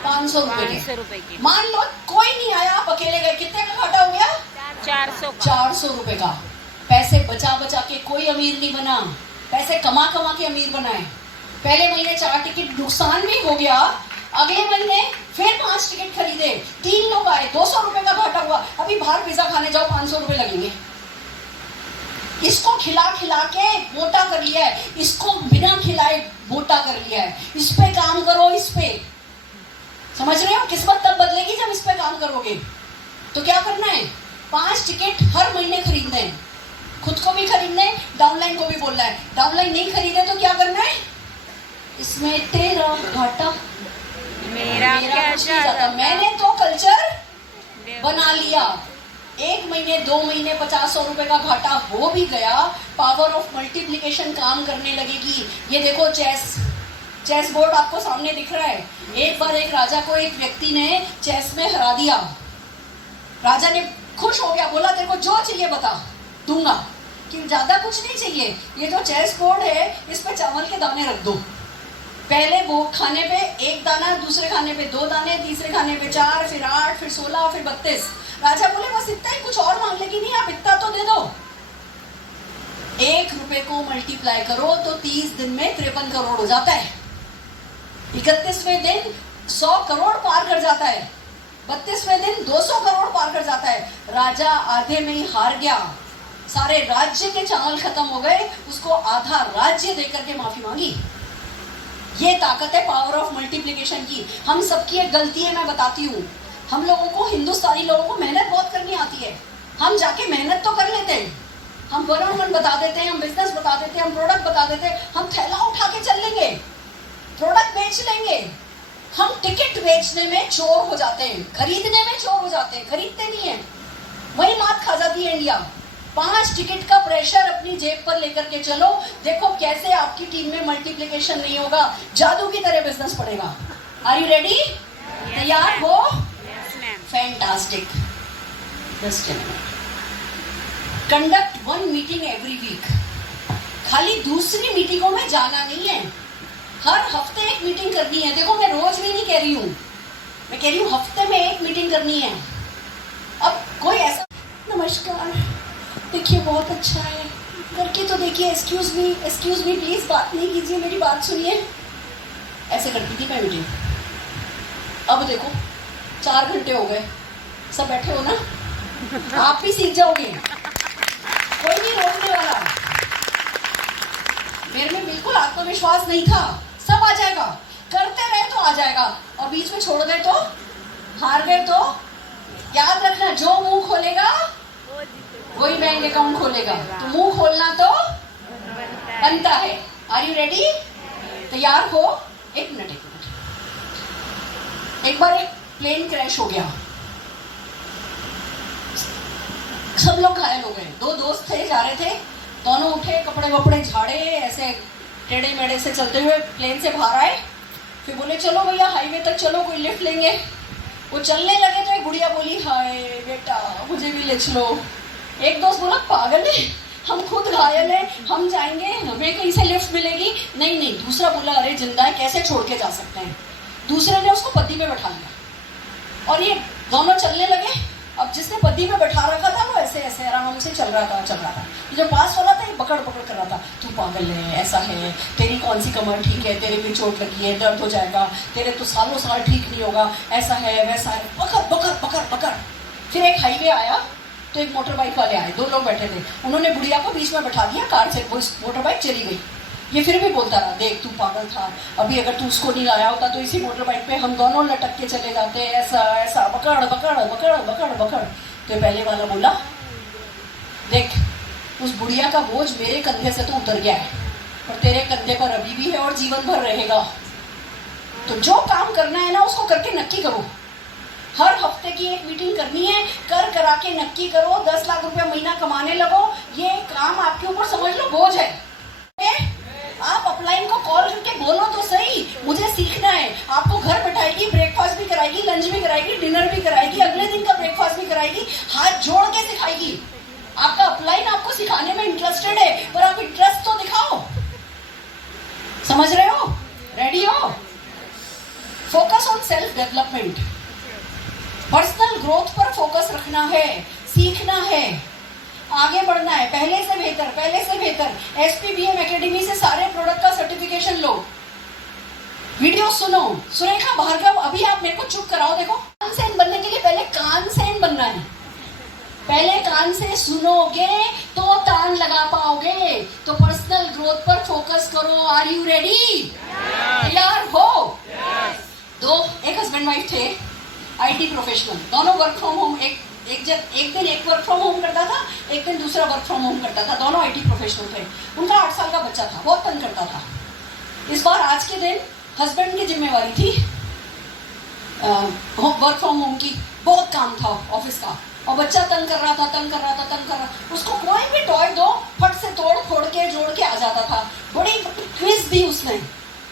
500 रुपए के। मान लो कोई नहीं आया, आप अकेले गए, कितने का घाटा हो गया? 400 रुपए का। पैसे बचा बचा के कोई अमीर नहीं बना, पैसे कमा कमा के अमीर बनाए। पहले महीने 4 टिकट नुकसान भी हो गया, अगले महीने फिर 5 टिकट खरीदे, 3 लोग आए, 200 रुपए का घाटा हुआ। अभी बाहर पिज्जा खाने जाओ 500 रुपए लगेंगे। इसको खिला खिला के मोटा कर लिया है, इसको बिना खिलाए मोटा कर लिया है। इस पे काम करो, इस पे। समझ रहे हो? किस्मत तब बदलेगी जब इस पे काम करोगे। तो क्या करना है? 5 टिकट हर महीने खरीदने हैं। खुद को भी खरीदने, डाउनलाइन को भी बोलना है। डाउनलाइन नहीं खरीदे तो क्या करना है? इसमें तेरा घाटा मेरा क्या जाता। मैंने तो कल्चर बना लिया। 1 महीने 2 महीने 50-100 रुपए का घाटा हो भी गया, पावर ऑफ मल्टीप्लिकेशन काम करने लगेगी। ये देखो चेस बोर्ड आपको सामने दिख रहा है। एक बार एक राजा को एक व्यक्ति ने चेस में हरा दिया। राजा ने खुश हो गया, बोला तेरे को जो चाहिए बता, दूंगा, कि ज्यादा कुछ नहीं चाहिए, ये जो चेस बोर्ड है इस पे चावल के दाने रख दो। पहले वो खाने पे 1 दाना, दूसरे खाने पे 2 दाने, तीसरे खाने पे 4, फिर 8, फिर 16, फिर 32। राजा बोले बस इतना ही, कुछ और मांग लेगी नहीं, आप इतना तो दे दो। 1 रुपए को मल्टीप्लाई करो तो 30 दिन में 53 करोड़ हो जाता है। 31वें दिन 100 करोड़ पार कर जाता है। 32वें दिन 200 करोड़ पार कर जाता है। राजा आधे में ही हार गया, सारे राज्य के चावल खत्म हो गए, उसको आधा राज्य देकर के माफी मांगी। ये ताकत है पावर ऑफ मल्टीप्लिकेशन की। हम सबकी एक गलती है, मैं बताती हूँ। हम लोगों को, हिंदुस्तानी लोगों को मेहनत बहुत करनी आती है। हम जाके मेहनत तो कर लेते हैं, हम 1-on-1 बता देते हैं, हम बिजनेस बता देते हैं, हम प्रोडक्ट बता देते हैं, हम थैला उठा के चल लेंगे, प्रोडक्ट बेच लेंगे। हम टिकट बेचने में चोर हो जाते हैं, खरीदने में चोर हो जाते हैं, खरीदते नहीं है। वही मात खा जाती है इंडिया। 5 टिकट का प्रेशर अपनी जेब पर लेकर के चलो, देखो कैसे आपकी टीम में मल्टीप्लिकेशन नहीं होगा, जादू की तरह बिजनेस पड़ेगा। Are you ready? तैयार हो? Fantastic. Conduct 1 meeting every week. खाली दूसरी मीटिंगों में जाना नहीं है, हर हफ्ते एक मीटिंग करनी है। देखो मैं रोज भी नहीं कह रही हूँ, मैं कह रही हूँ हफ्ते में एक मीटिंग करनी है। अब कोई ऐसा, नमस्कार, देखिए बहुत अच्छा है करके तो देखिए, एक्सक्यूज मी प्लीज बात नहीं कीजिए, मेरी बात सुनिए, ऐसे करती थी मैं मीटिंग। अब देखो 4 घंटे हो गए, सब बैठे हो ना, आप भी सीख जाओगे, कोई नहीं रोकने वाला। मेरे में बिल्कुल आत्मविश्वास नहीं था, सब आ जाएगा, करते रहे तो आ जाएगा, और बीच में छोड़ गए तो हार गए तो याद रखना, जो मुंह खोलेगा वही बैंक अकाउंट खोलेगा। तो मुंह खोलना तो बनता है। Are you ready? तैयार हो? एक मिनट। एक बार एक प्लेन क्रैश हो गया, सब लोग घायल हो गए। 2 दोस्त थे, जा रहे थे, दोनों उठे, कपड़े वपड़े झाड़े, ऐसे टेढ़े मेढ़े से चलते हुए प्लेन से बाहर आए। फिर बोले चलो भैया हाईवे तक चलो, कोई लिफ्ट लेंगे। वो चलने लगे तो एक गुड़िया बोली हाय बेटा मुझे भी ले चलो। एक दोस्त बोला पागल है, हम खुद घायल हैं, हम जाएंगे, हमें कहीं से लिफ्ट मिलेगी? नहीं। दूसरा बोला अरे जिंदा है, कैसे छोड़ के जा सकते हैं। दूसरे ने उसको पद्दी पे बैठा लिया और ये दोनों चलने लगे। अब जिसने पद्दी पे बैठा रखा था वो ऐसे ऐसे आराम से चल रहा था। जो पास वाला था ये पकड़ कर रहा था, तू पागल है, ऐसा है, तेरी कौन सी कमर ठीक है, तेरे भी चोट लगी है, दर्द हो जाएगा, तेरे तो सालों साल ठीक नहीं होगा, ऐसा है वैसा है, पकड़। फिर एक हाईवे आया तो एक मोटर बाइक वाले आए, 2 लोग बैठे थे, उन्होंने बुढ़िया को बीच में बैठा दिया कार से, वो मोटर बाइक चली गई। ये फिर भी बोलता रहा देख तू पागल था, अभी अगर तू उसको नहीं लाया होता तो इसी मोटर बाइक पे हम दोनों लटक के चले जाते, ऐसा बकड़। तो पहले वाला बोला देख उस बुढ़िया का बोझ मेरे कंधे से तो उतर गया है, पर तेरे कंधे पर अभी भी है और जीवन भर रहेगा। तो जो काम करना है ना उसको करके नक्की करो। हर हफ्ते की एक मीटिंग करनी है, करा के नक्की करो, 10 लाख रुपया महीना कमाने लगो। ये काम आपके ऊपर समझ लो बोझ है। आप अपलाइन को कॉल करके बोलो तो सही, मुझे सीखना है। आपको घर बैठाएगी, ब्रेकफास्ट भी कराएगी, लंच भी कराएगी, डिनर भी कराएगी, अगले दिन का ब्रेकफास्ट भी कराएगी, हाथ जोड़ के सिखाएगी। आपका अपलाइन आपको सिखाने में इंटरेस्टेड है, पर आप इंटरेस्ट तो दिखाओ। समझ रहे हो? रेडी हो? Focus on self development, personal growth पर फोकस रखना है, सीखना है, आगे बढ़ना है, पहले से बेहतर। SPBM एकेडमी से सारे प्रोडक्ट का सर्टिफिकेशन लो, वीडियो सुनो। सुरेखा भार्गव, अभी आप मेरे को चुप कराओ। देखो कानसेन बनने के लिए पहले कानसेन बनना है, पहले कान से सुनोगे तो तान लगा पाओगे। तो पर्सनल ग्रोथ पर फोकस करो। Are you ready? तैयार हो? एक हस्बैंड वाइफ थे, IT प्रोफेशनल, दोनों वर्क फ्रॉम होम, एक दिन एक वर्क फ्रॉम होम करता था, एक दिन दूसरा वर्क फ्रॉम होम करता था। दोनों IT प्रोफेशनल थे। उनका 8 साल का बच्चा था, बहुत तंग करता था। इस बार आज के दिन हस्बैंड की जिम्मेवारी थी वर्क फ्रॉम होम की, बहुत काम था ऑफिस का, और बच्चा तंग कर रहा था। उसको कोई भी टॉय दो फट से तोड़ फोड़ के जोड़ के आ जाता था। बड़ी क्विज दी उसने,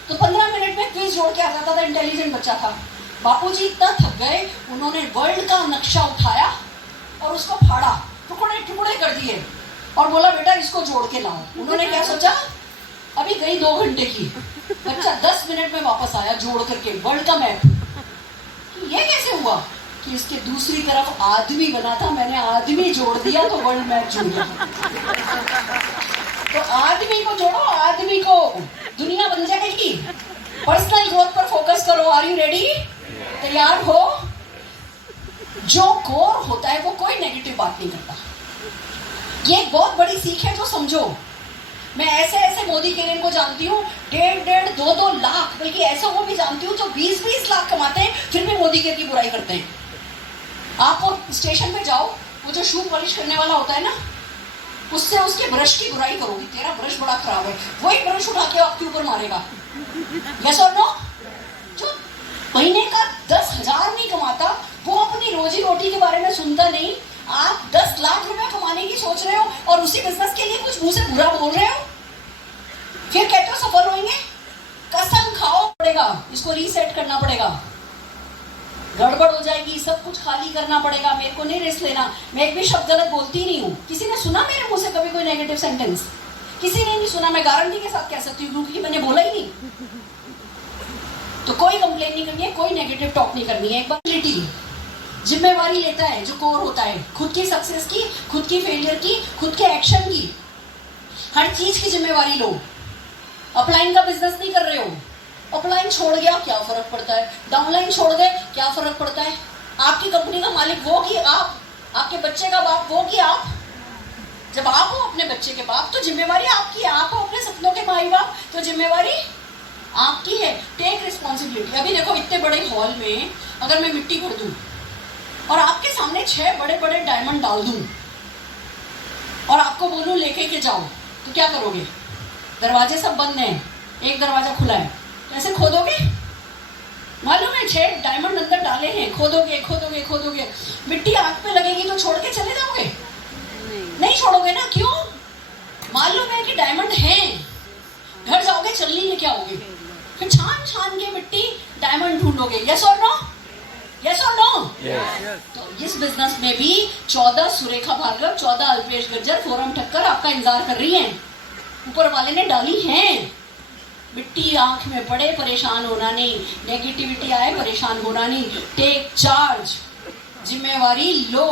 तो 15 मिनट जोड़ के आ जाता था, इंटेलिजेंट बच्चा था। बापूजी इतना थक गए, उन्होंने वर्ल्ड का नक्शा उठाया और उसको फाड़ा, टुकड़े टुकड़े कर दिए और बोला बेटा इसको जोड़ के लाओ। उन्होंने क्या सोचा, अभी गई 2 घंटे की, बच्चा 10 मिनट में वापस आया जोड़ करके वर्ल्ड का मैप। ये कैसे हुआ कि इसके दूसरी तरफ आदमी बना था, मैंने आदमी जोड़ दिया तो वर्ल्ड मैप जुड़ गया। तो आदमी को जोड़ो, आदमी को, दुनिया बन जाएगी। पर्सनल ग्रोथ पर फोकस करो। Are you ready? तैयार हो? जो कोर होता है वो कोई नेगेटिव बात नहीं करता। ये एक बहुत बड़ी सीख है, जो समझो। मैं ऐसे ऐसे मोदी केरियन को जानती हूँ, 1.5, 2 लाख, बल्कि ऐसे को भी जानती हूँ जो 20 लाख कमाते हैं फिर भी मोदी केयर की बुराई करते हैं। आप वो स्टेशन पे जाओ, वो जो शू पॉलिश करने वाला होता है ना, उससे उसके ब्रश की बुराई करोगी, तेरा ब्रश बड़ा खराब है, वही ब्रश उठा के आपके ऊपर मारेगा। यस और नो? जो महीने का 10,000 नहीं कमाता, वो अपनी रोजी रोटी के बारे में सुनता नहीं। आप 10 लाख रुपए कमाने की सोच रहे हो और उसी बिजनेस के लिए कुछ मुंह से बुरा बोल रहे हो, फिर कहते हो सफल होंगे। कसम खाओ पड़ेगा, इसको रीसेट करना पड़ेगा। गड़बड़ हो जाएगी, सब कुछ खाली करना पड़ेगा। मेरे को नहीं रिस्क लेना, मैं एक भी शब्द गलत बोलती नहीं हूँ। किसी ने सुना मेरे मुंह से कभी कोई नेगेटिव सेंटेंस? किसी ने नहीं सुना। मैं गारंटी के साथ कह सकती हूँ क्योंकि मैंने बोला ही नहीं। तो कोई कंप्लेन नहीं करनी है, कोई नेगेटिव टॉक नहीं करनी है। एक बार जिम्मेवारी लेता है जो कोर होता है, खुद की सक्सेस की, खुद की फेलियर की, खुद के एक्शन की, हर चीज की जिम्मेवारी लो। अपलाइन का बिजनेस नहीं कर रहे हो, अपलाइन छोड़ गया क्या फर्क पड़ता है, डाउनलाइन छोड़ दे क्या फर्क पड़ता है। आपकी कंपनी का मालिक वो कि आप, आपके बच्चे का बाप वो कि आप। जब आप हो अपने बच्चे के बाप तो जिम्मेवारी आपकी है, आप हो अपने सपनों के माई बाप तो जिम्मेवारी आपकी है। Take responsibility. अभी देखो इतने बड़े हॉल में अगर मैं मिट्टी भर दूं और आपके सामने 6 बड़े बड़े डायमंड डाल दूं और आपको बोलूं लेके के जाओ, तो क्या करोगे? दरवाजे सब बंद हैं, एक दरवाजा खुला है, कैसे खोदोगे? मालूम है 6 डायमंड अंदर डाले हैं, खोदोगे खोदोगे खोदोगे, मिट्टी आंख पे लगेगी तो छोड़ के चले जाओगे? नहीं छोड़ोगे ना। क्यों? मालूम है कि डायमंड हैं। घर जाओगे चलनी लेके आओगे, फिर छान छान के मिट्टी डायमंड ढूंढोगे। यस और नो? यस और नो? तो इस बिजनेस में भी 14 सुरेखा भार्गव, 14 अल्पेश गज्जर, फोरम ठक्कर आपका इंतजार कर रही हैं। ऊपर वाले ने डाली हैं। मिट्टी आंख में पड़े परेशान होना नहीं, नेगेटिविटी आए परेशान होना नहीं। टेक चार्ज, जिम्मेवारी लो।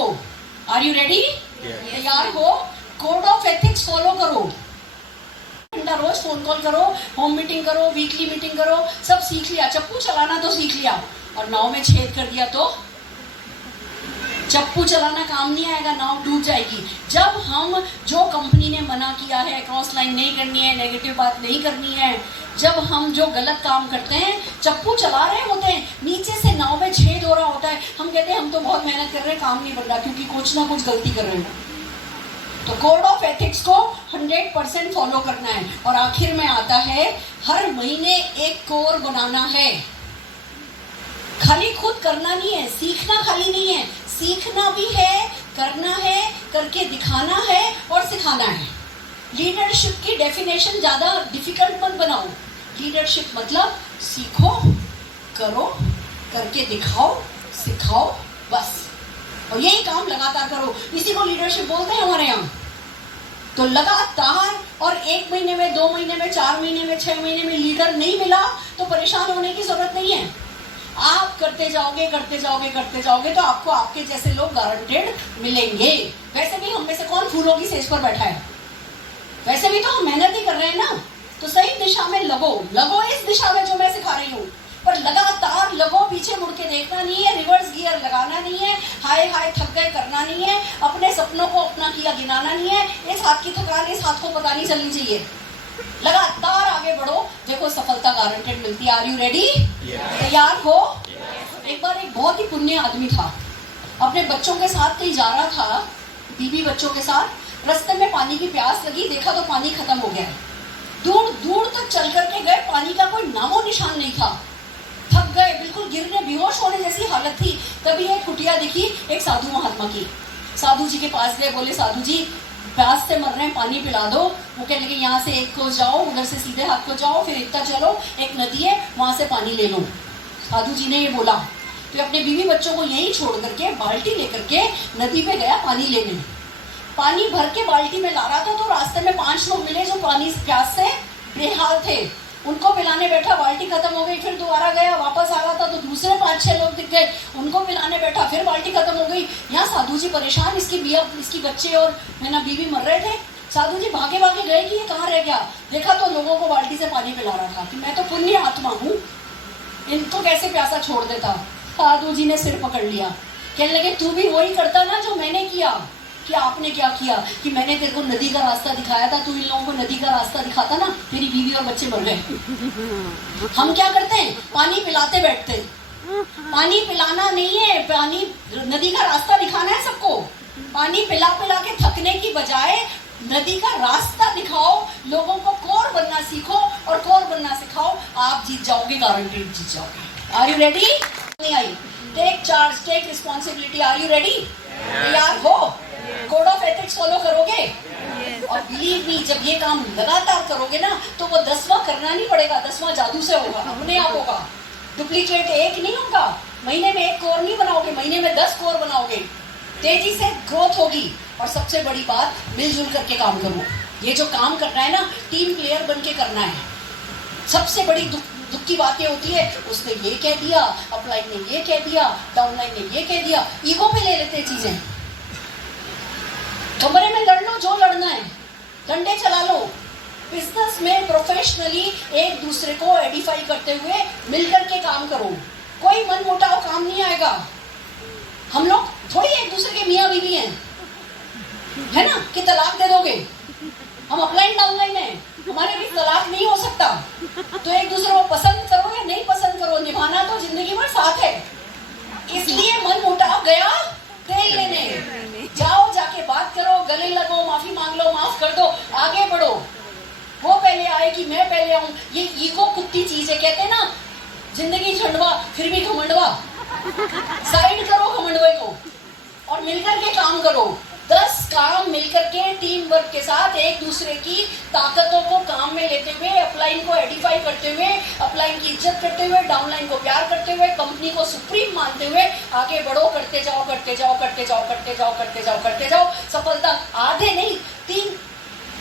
Are you ready? तैयार हो? कोड ऑफ एथिक्स फॉलो करो। घंटा रोज फोन कॉल करो, होम मीटिंग करो, वीकली मीटिंग करो, सब सीख लिया। चप्पू चलाना तो सीख लिया और नाव में छेद कर दिया तो चप्पू चलाना काम नहीं आएगा, नाव डूब जाएगी। जब हम, जो कंपनी ने मना किया है क्रॉस लाइन नहीं करनी है, नेगेटिव बात नहीं करनी है, जब हम जो गलत काम करते हैं, चप्पू चला रहे होते हैं, नीचे से नाव में छेद हो रहा होता है, हम कहते हैं हम तो बहुत मेहनत कर रहे हैं, काम नहीं बन रहा, क्योंकि कुछ ना कुछ गलती कर रहे हैं। तो कोड ऑफ एथिक्स को 100% फॉलो करना है। और आखिर में आता है हर महीने एक कोर बनाना है। खाली खुद करना नहीं है, सीखना खाली नहीं है, सीखना भी है, करना है, करके दिखाना है और सिखाना है। लीडरशिप की डेफिनेशन ज्यादा डिफिकल्ट मत बनाओ। लीडरशिप मतलब सीखो, करो, करके दिखाओ, सिखाओ, बस। और यही काम लगातार करो, इसी को लीडरशिप बोलते हैं हमारे यहाँ। तो लगातार, और 1 महीने में, 2 महीने में, 4 महीने में, 6 महीने में लीडर नहीं मिला तो परेशान होने की जरूरत नहीं है। आप करते जाओगे करते जाओगे करते जाओगे तो आपको आपके जैसे लोग गारंटेड मिलेंगे। वैसे भी हम में से कौन फूलों की सेज पर बैठा है? वैसे भी तो हम मेहनत ही कर रहे हैं ना। तो सही दिशा में लगो, लगो इस दिशा में जो मैं सिखा रही हूँ, पर लगातार लगो, पीछे मुड़ के देखना नहीं है, रिवर्स गियर लगाना नहीं है, हाय हाय थक गए करना नहीं है, अपने सपनों को अपना किया गिनाना नहीं है। इस हाथ की थकान इस हाथ को पता नहीं चलनी चाहिए। लगातार आगे बढ़ो, देखो सफलता गारंटेड मिलती है। Are you ready? तैयार हो? एक बार एक बहुत ही पुण्य आदमी था, अपने बच्चों के साथ कहीं जा रहा था, बीबी बच्चों के साथ। रास्ते में पानी की प्यास लगी, देखा तो पानी खत्म हो गया है। दूर दूर तक चल करके गए, पानी का कोई नामो निशान नहीं था। थक गए, बिल्कुल गिरने बेहोश होने जैसी हालत थी। तभी एक कुटिया दिखी एक साधु महात्मा की। साधु जी के पास गए, बोले साधु जी प्यास से मर रहे हैं, पानी पिला दो। वो कहने लगे यहाँ से एक को जाओ, उधर से सीधे हाथ को जाओ, फिर इतना चलो, एक नदी है वहां से पानी ले लो। साधु जी ने ये बोला तो अपने बीवी बच्चों को यहीं छोड़ करके बाल्टी लेकर के नदी पे गया पानी लेने। पानी भर के बाल्टी में ला रहा था तो रास्ते में 5 लोग मिले जो पानी प्यास से बेहाल थे। उनको पिलाने बैठा, बाल्टी खत्म हो गई, फिर दोबारा गया, वापस आ रहा था तो दूसरे 5-6 लोग दिख गए, उनको पिलाने बैठा, फिर बाल्टी खत्म हो गई। यहाँ साधु जी परेशान, इसकी बच्चे और है ना बीवी मर रहे थे। साधु जी भागे भागे गए कि ये कहाँ रह गया, देखा तो लोगों को बाल्टी से पानी पिला रहा था कि मैं तो पुण्य आत्मा हूँ, इनको कैसे प्यासा छोड़ देता। साधु जी ने सिर पकड़ लिया, कहने लगे तू भी वही करता ना जो मैंने किया। कि आपने क्या किया कि मैंने तेरे को नदी का रास्ता दिखाया था, तू इन लोगों को नदी का रास्ता दिखाता ना, तेरी बीवी और बच्चे मर गए। हम क्या करते हैं, पानी पिलाते बैठते। पानी पिलाना नहीं है, पानी नदी का रास्ता दिखाना है सबको। पानी पिला पिला के थकने की बजाय नदी का रास्ता दिखाओ, लोगों को कोर बनना सीखो और कोर बनना सिखाओ, आप जीत जाओगे, गारंटीड जीत जाओगे। Are you ready? नहीं आई, take charge, take responsibility. Are you ready? तैयार हो? कोड ऑफ एथिक्स फॉलो करोगे? और बिलीव मी, जब ये काम लगातार करोगे ना तो वो 10वां करना नहीं पड़ेगा, 10वां जादू से होगा, अपने आप होगा। डुप्लीकेट एक नहीं होगा, महीने में 1 कोर नहीं बनाओगे, महीने में 10 कोर बनाओगे। तेजी से ग्रोथ होगी। और सबसे बड़ी बात, मिलजुल करके काम करो। ये जो काम करना है ना, टीम प्लेयर बन के करना है। सबसे बड़ी दुख की बात ये होती है, उसने ये कह दिया, अपलाइन ने ये कह दिया, डाउनलाइन ने ये कह दिया, ईगो पे ले लेते चीजें। कमरे में लड़ लो जो लड़ना है, डंडे चला लो। बिजनेस में प्रोफेशनली एक दूसरे को एडिफाई करते हुए मिलकर के काम करो, कोई मन मुटाव काम नहीं आएगा। हम लोग थोड़ी एक दूसरे के मियाँ बीवी हैं, है ना, कि तलाक दे दोगे। हम अपलाइन डाउनलाइन है, हमारे बीच तलाक नहीं हो सकता। तो एक दूसरे को पसंद करो या नहीं पसंद करो, निभाना तो जिंदगी भर साथ है। इसलिए मन मुटाव गया तेल लेने, जाओ जाके बात करो, गले लगो, माफी मांग लो, माफ कर दो, आगे बढ़ो। वो पहले आएगी, मैं पहले आऊं, ये ईगो कुत्ती चीज है। कहते ना, जिंदगी झंडवा फिर भी घमंडवा। साइड करो घमंडवे को और मिलकर के काम करो। 10 काम मिलकर के टीम वर्क के साथ एक दूसरे की ताकतों को काम में लेते हुए, अपलाइन को एडिफाई करते हुए, अपलाइन की इज्जत करते हुए, डाउनलाइन को प्यार करते हुए, कंपनी को सुप्रीम मानते हुए आगे बढ़ो। करते जाओ, करते जाओ, करते जाओ, करते जाओ, करते जाओ, करते जाओ। सफलता आधे नहीं,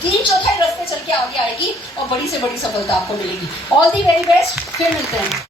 3/4 रास्ते चल के आगे आएगी और बड़ी से बड़ी सफलता आपको मिलेगी। ऑल दी वेरी बेस्ट, फिर मिलते हैं।